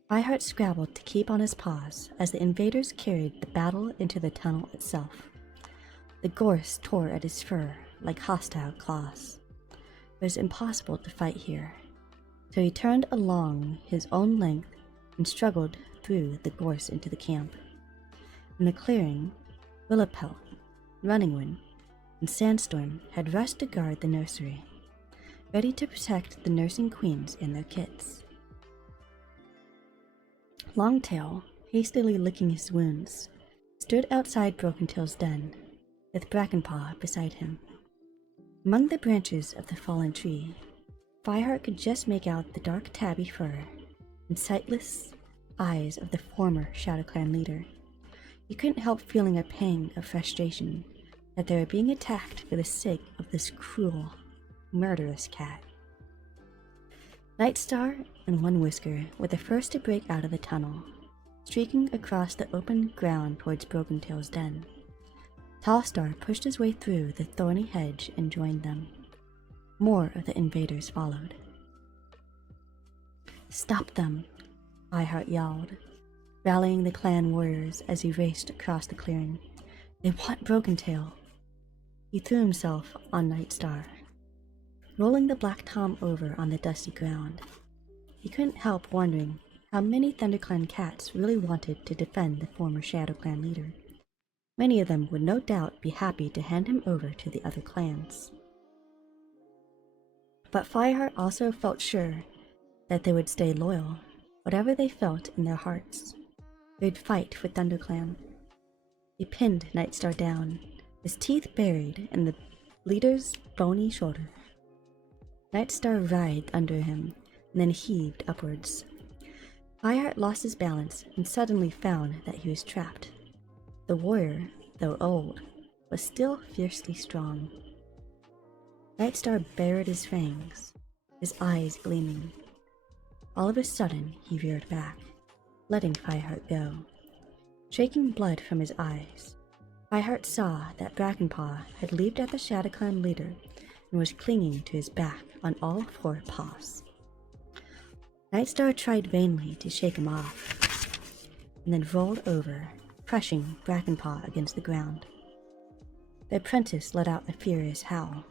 Fireheart scrabbled to keep on his paws as the invaders carried the battle into the tunnel itself. The gorse tore at his fur like hostile claws. It was impossible to fight here, so he turned along his own length and struggled through the gorse into the camp. In the clearing, Willowpelt, Runningwind, and Sandstorm had rushed to guard the nursery, ready to protect the nursing queens and their kits. Longtail, hastily licking his wounds, stood outside Brokentail's den, with Brackenpaw beside him. Among the branches of the fallen tree, Fireheart could just make out the dark tabby fur and sightless eyes of the former ShadowClan leader. He couldn't help feeling a pang of frustration that they were being attacked for the sake of this cruel, murderous cat. Nightstar and One Whisker were the first to break out of the tunnel, streaking across the open ground towards Brokentail's den. Tallstar pushed his way through the thorny hedge and joined them. More of the invaders followed. "Stop them!" Fireheart yelled, rallying the clan warriors as he raced across the clearing. "They want Brokentail!" He threw himself on Nightstar, rolling the Black Tom over on the dusty ground. He couldn't help wondering how many ThunderClan cats really wanted to defend the former ShadowClan leader. Many of them would no doubt be happy to hand him over to the other clans. But Fireheart also felt sure that they would stay loyal, whatever they felt in their hearts. they'd fight with ThunderClan. He pinned Nightstar down, his teeth buried in the leader's bony shoulder. Nightstar writhed under him and then heaved upwards. Fireheart lost his balance and suddenly found that he was trapped. The warrior, though old, was still fiercely strong. Nightstar bared his fangs, his eyes gleaming. All of a sudden, he reared back, letting Fireheart go. Shaking blood from his eyes, Fireheart saw that Brackenpaw had leaped at the ShadowClan leader and was clinging to his back on all four paws. Nightstar tried vainly to shake him off, and then rolled over, crushing Brackenpaw against the ground. The apprentice let out a furious howl.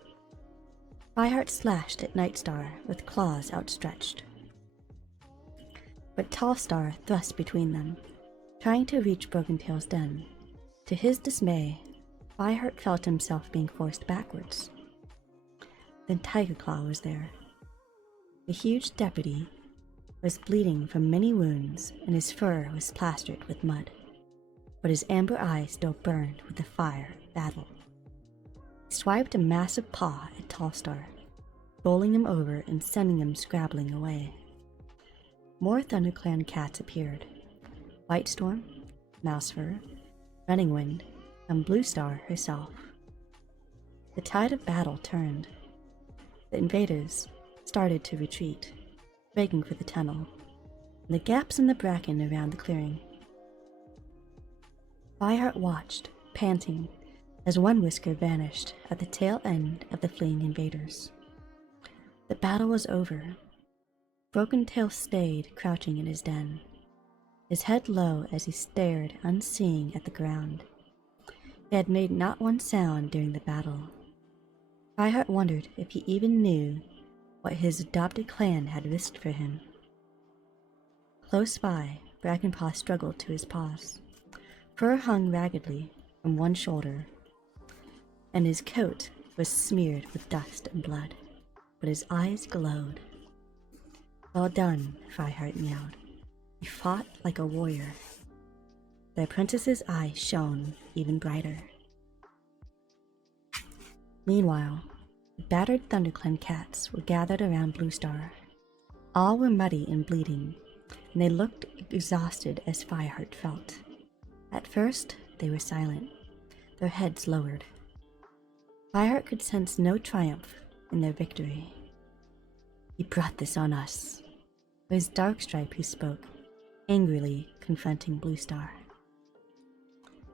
Fireheart slashed at Nightstar with claws outstretched. But Tallstar thrust between them, trying to reach Brokentail's den. To his dismay, Fireheart felt himself being forced backwards. Then Tigerclaw was there. The huge deputy was bleeding from many wounds and his fur was plastered with mud, but his amber eyes still burned with the fire of battle. He swiped a massive paw at Tallstar, bowling him over and sending him scrabbling away. More ThunderClan cats appeared. Whitestorm, Mousefur, Running Wind, and Bluestar herself. The tide of battle turned. The invaders started to retreat, begging for the tunnel, and the gaps in the bracken around the clearing. Fireheart watched, panting, as one whisker vanished at the tail end of the fleeing invaders. The battle was over. Brokentail stayed crouching in his den, his head low as he stared unseeing at the ground. He had made not one sound during the battle. Fireheart wondered if he even knew what his adopted clan had risked for him. Close by, Brackenpaw struggled to his paws. Fur hung raggedly from one shoulder, and his coat was smeared with dust and blood, but his eyes glowed. "Well done," Fireheart meowed. "You fought like a warrior." The apprentice's eyes shone even brighter. Meanwhile, the battered ThunderClan cats were gathered around Bluestar. All were muddy and bleeding, and they looked exhausted as Fireheart felt. At first, they were silent, their heads lowered. Fireheart could sense no triumph in their victory. "He brought this on us." It was Darkstripe who spoke, angrily confronting Bluestar.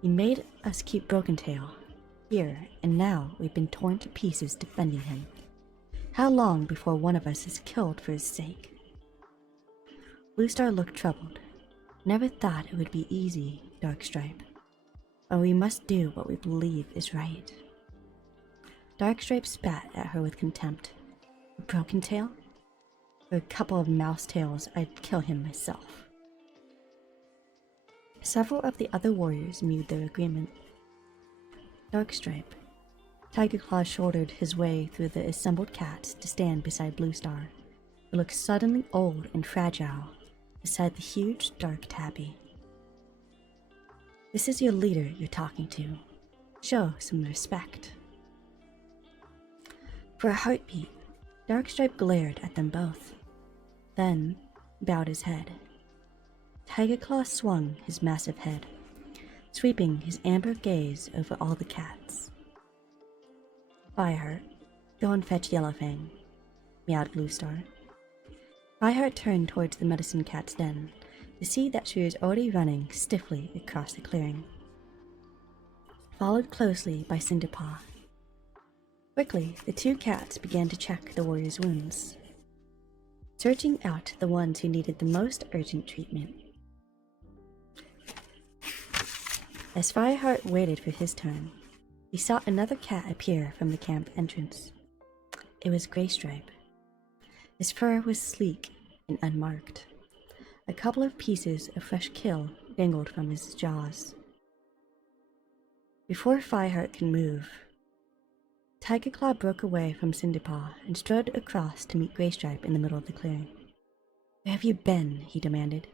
"He made us keep Brokentail here, and now we've been torn to pieces defending him. How long before one of us is killed for his sake?" Bluestar looked troubled. "Never thought it would be easy, Darkstripe. But we must do what we believe is right." Darkstripe spat at her with contempt. "A Brokentail? For a couple of mouse tails, I'd kill him myself." Several of the other warriors mewed their agreement. Darkstripe. Tigerclaw shouldered his way through the assembled cats to stand beside Bluestar, who looked suddenly old and fragile beside the huge dark tabby. "This is your leader you're talking to. Show some respect." For a heartbeat, Darkstripe glared at them both, then bowed his head. Tigerclaw swung his massive head, sweeping his amber gaze over all the cats. "Fireheart, go and fetch Yellowfang," meowed Bluestar. Fireheart turned towards the medicine cat's den to see that she was already running stiffly across the clearing, followed closely by Cinderpaw. Quickly, the two cats began to check the warrior's wounds, searching out the ones who needed the most urgent treatment. As Fireheart waited for his turn, he saw another cat appear from the camp entrance. It was Graystripe. His fur was sleek and unmarked. A couple of pieces of fresh kill dangled from his jaws. Before Fireheart could move, Tigerclaw broke away from Cinderpaw and strode across to meet Graystripe in the middle of the clearing. "Where have you been?" he demanded.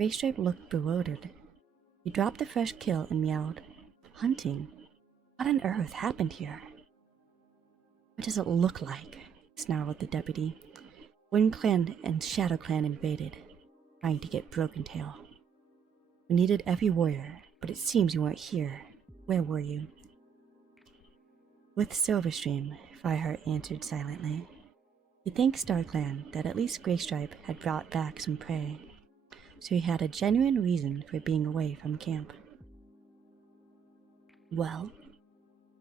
Graystripe looked bewildered. He dropped the fresh kill and meowed. Hunting? What on earth happened here? What does it look like? Snarled the deputy. Wind Clan and Shadow Clan invaded, trying to get Broken Tail. We needed every warrior, but it seems you weren't here. Where were you? With Silverstream, Fireheart answered silently. He thanked StarClan that at least Graystripe had brought back some prey, so he had a genuine reason for being away from camp. Well,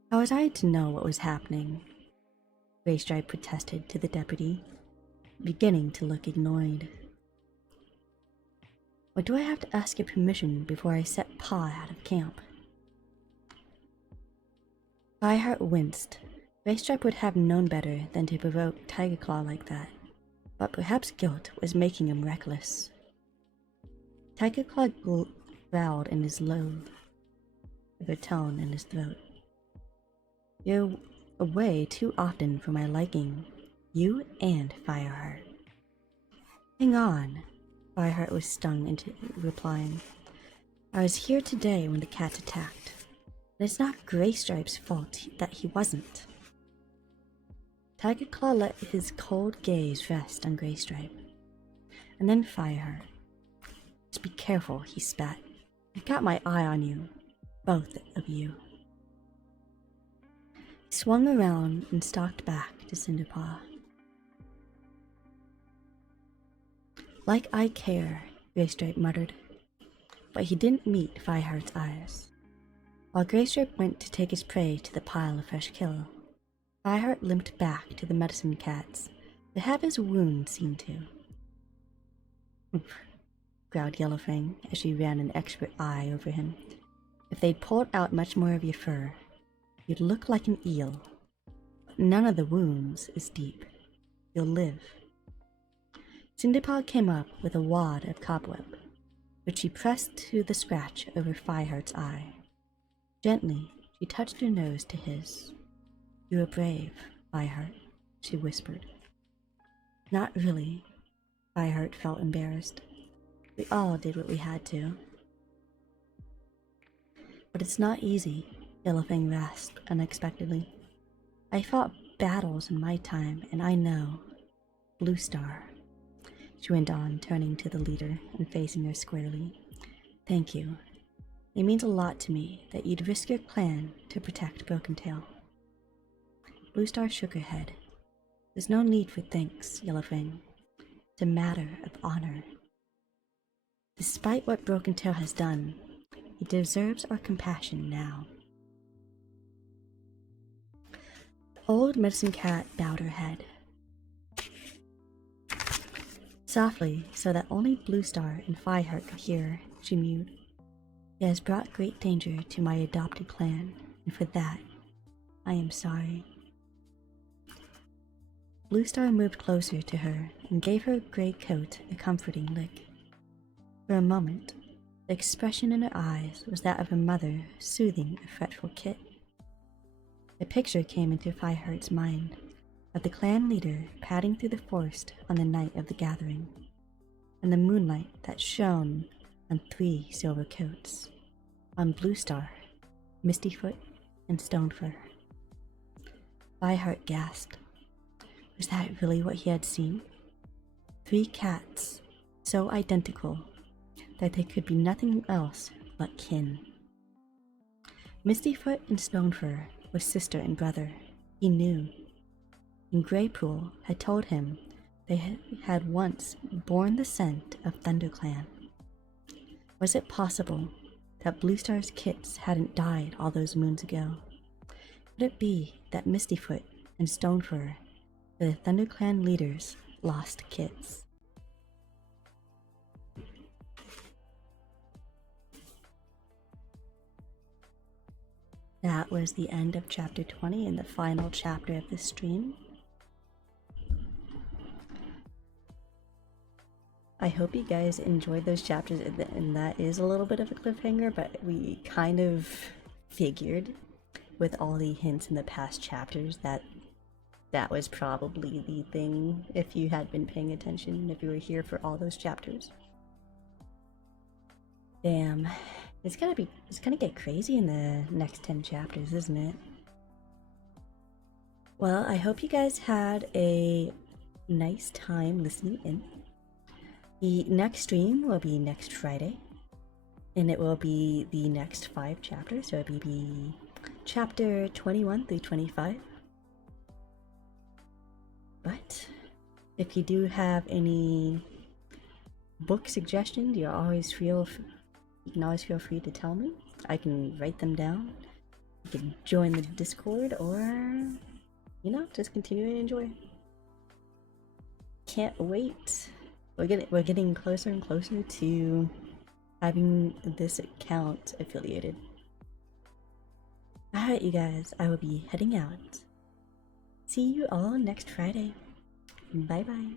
how was I to know what was happening? Graystripe protested to the deputy, beginning to look annoyed. Or do I have to ask your permission before I set paw out of camp? Fireheart winced. Graystripe would have known better than to provoke Tigerclaw like that, but perhaps guilt was making him reckless. Tigerclaw growled in his low, tone in his throat. You're away too often for my liking, you and Fireheart. Hang on, Fireheart was stung into replying. I was here today when the cats attacked, and it's not Graystripe's fault that he wasn't. Tigerclaw let his cold gaze rest on Graystripe, and then Fireheart. Just be careful, he spat. I've got my eye on you, both of you. He swung around and stalked back to Cinderpaw. Like I care, Graystripe muttered, but he didn't meet Fireheart's eyes. While Graystripe went to take his prey to the pile of fresh kill, Fireheart limped back to the medicine cats to have his wound seen to. Oof, growled Yellowfang as she ran an expert eye over him. If they'd pulled out much more of your fur, you'd look like an eel. But none of the wounds is deep. You'll live. Cinderpaw came up with a wad of cobweb, which she pressed to the scratch over Fireheart's eye. Gently, she touched her nose to his. You were brave, Fireheart, she whispered. Not really. Fireheart felt embarrassed. We all did what we had to. But it's not easy, Yellowfang rasped unexpectedly. I fought battles in my time, and I know. Bluestar, she went on, turning to the leader and facing her squarely. Thank you. It means a lot to me that you'd risk your clan to protect Broken Tail. Bluestar shook her head. There's no need for thanks, Yellowfang. It's a matter of honor. Despite what Broken Tail has done, he deserves our compassion now. The old medicine cat bowed her head. Softly, so that only Bluestar and Fireheart could hear, she mewed. He has brought great danger to my adopted clan, and for that, I am sorry. Bluestar moved closer to her and gave her gray coat a comforting lick. For a moment, the expression in her eyes was that of a mother soothing a fretful kit. A picture came into Fireheart's mind of the clan leader padding through the forest on the night of the gathering, and the moonlight that shone on 3 silver coats, on Bluestar, Mistyfoot, and Stonefur. Fireheart gasped. Was that really what he had seen? 3 cats, so identical that they could be nothing else but kin. Mistyfoot and Stonefur were sister and brother, he knew. And Graypool had told him they had once borne the scent of ThunderClan. Was it possible that Bluestar's kits hadn't died all those moons ago? Could it be that Mistyfoot and Stonefur were the ThunderClan leaders' lost kits? That was the end of chapter 20 and the final chapter of this stream. I hope you guys enjoyed those chapters, and that is a little bit of a cliffhanger, but we kind of figured with all the hints in the past chapters that that was probably the thing if you had been paying attention, if you were here for all those chapters. Damn. It's gonna get crazy in the next 10 chapters, isn't it? Well, I hope you guys had a nice time listening in. The next stream will be next Friday, and it will be the next 5 chapters, so it'll be chapter 21 through 25. But if you do have any book suggestions, you can always feel free to tell me. I can write them down. You can join the Discord, or just continue to enjoy. Can't wait. We're getting closer and closer to having this account affiliated. Alright, you guys, I will be heading out. See you all next Friday. Bye bye.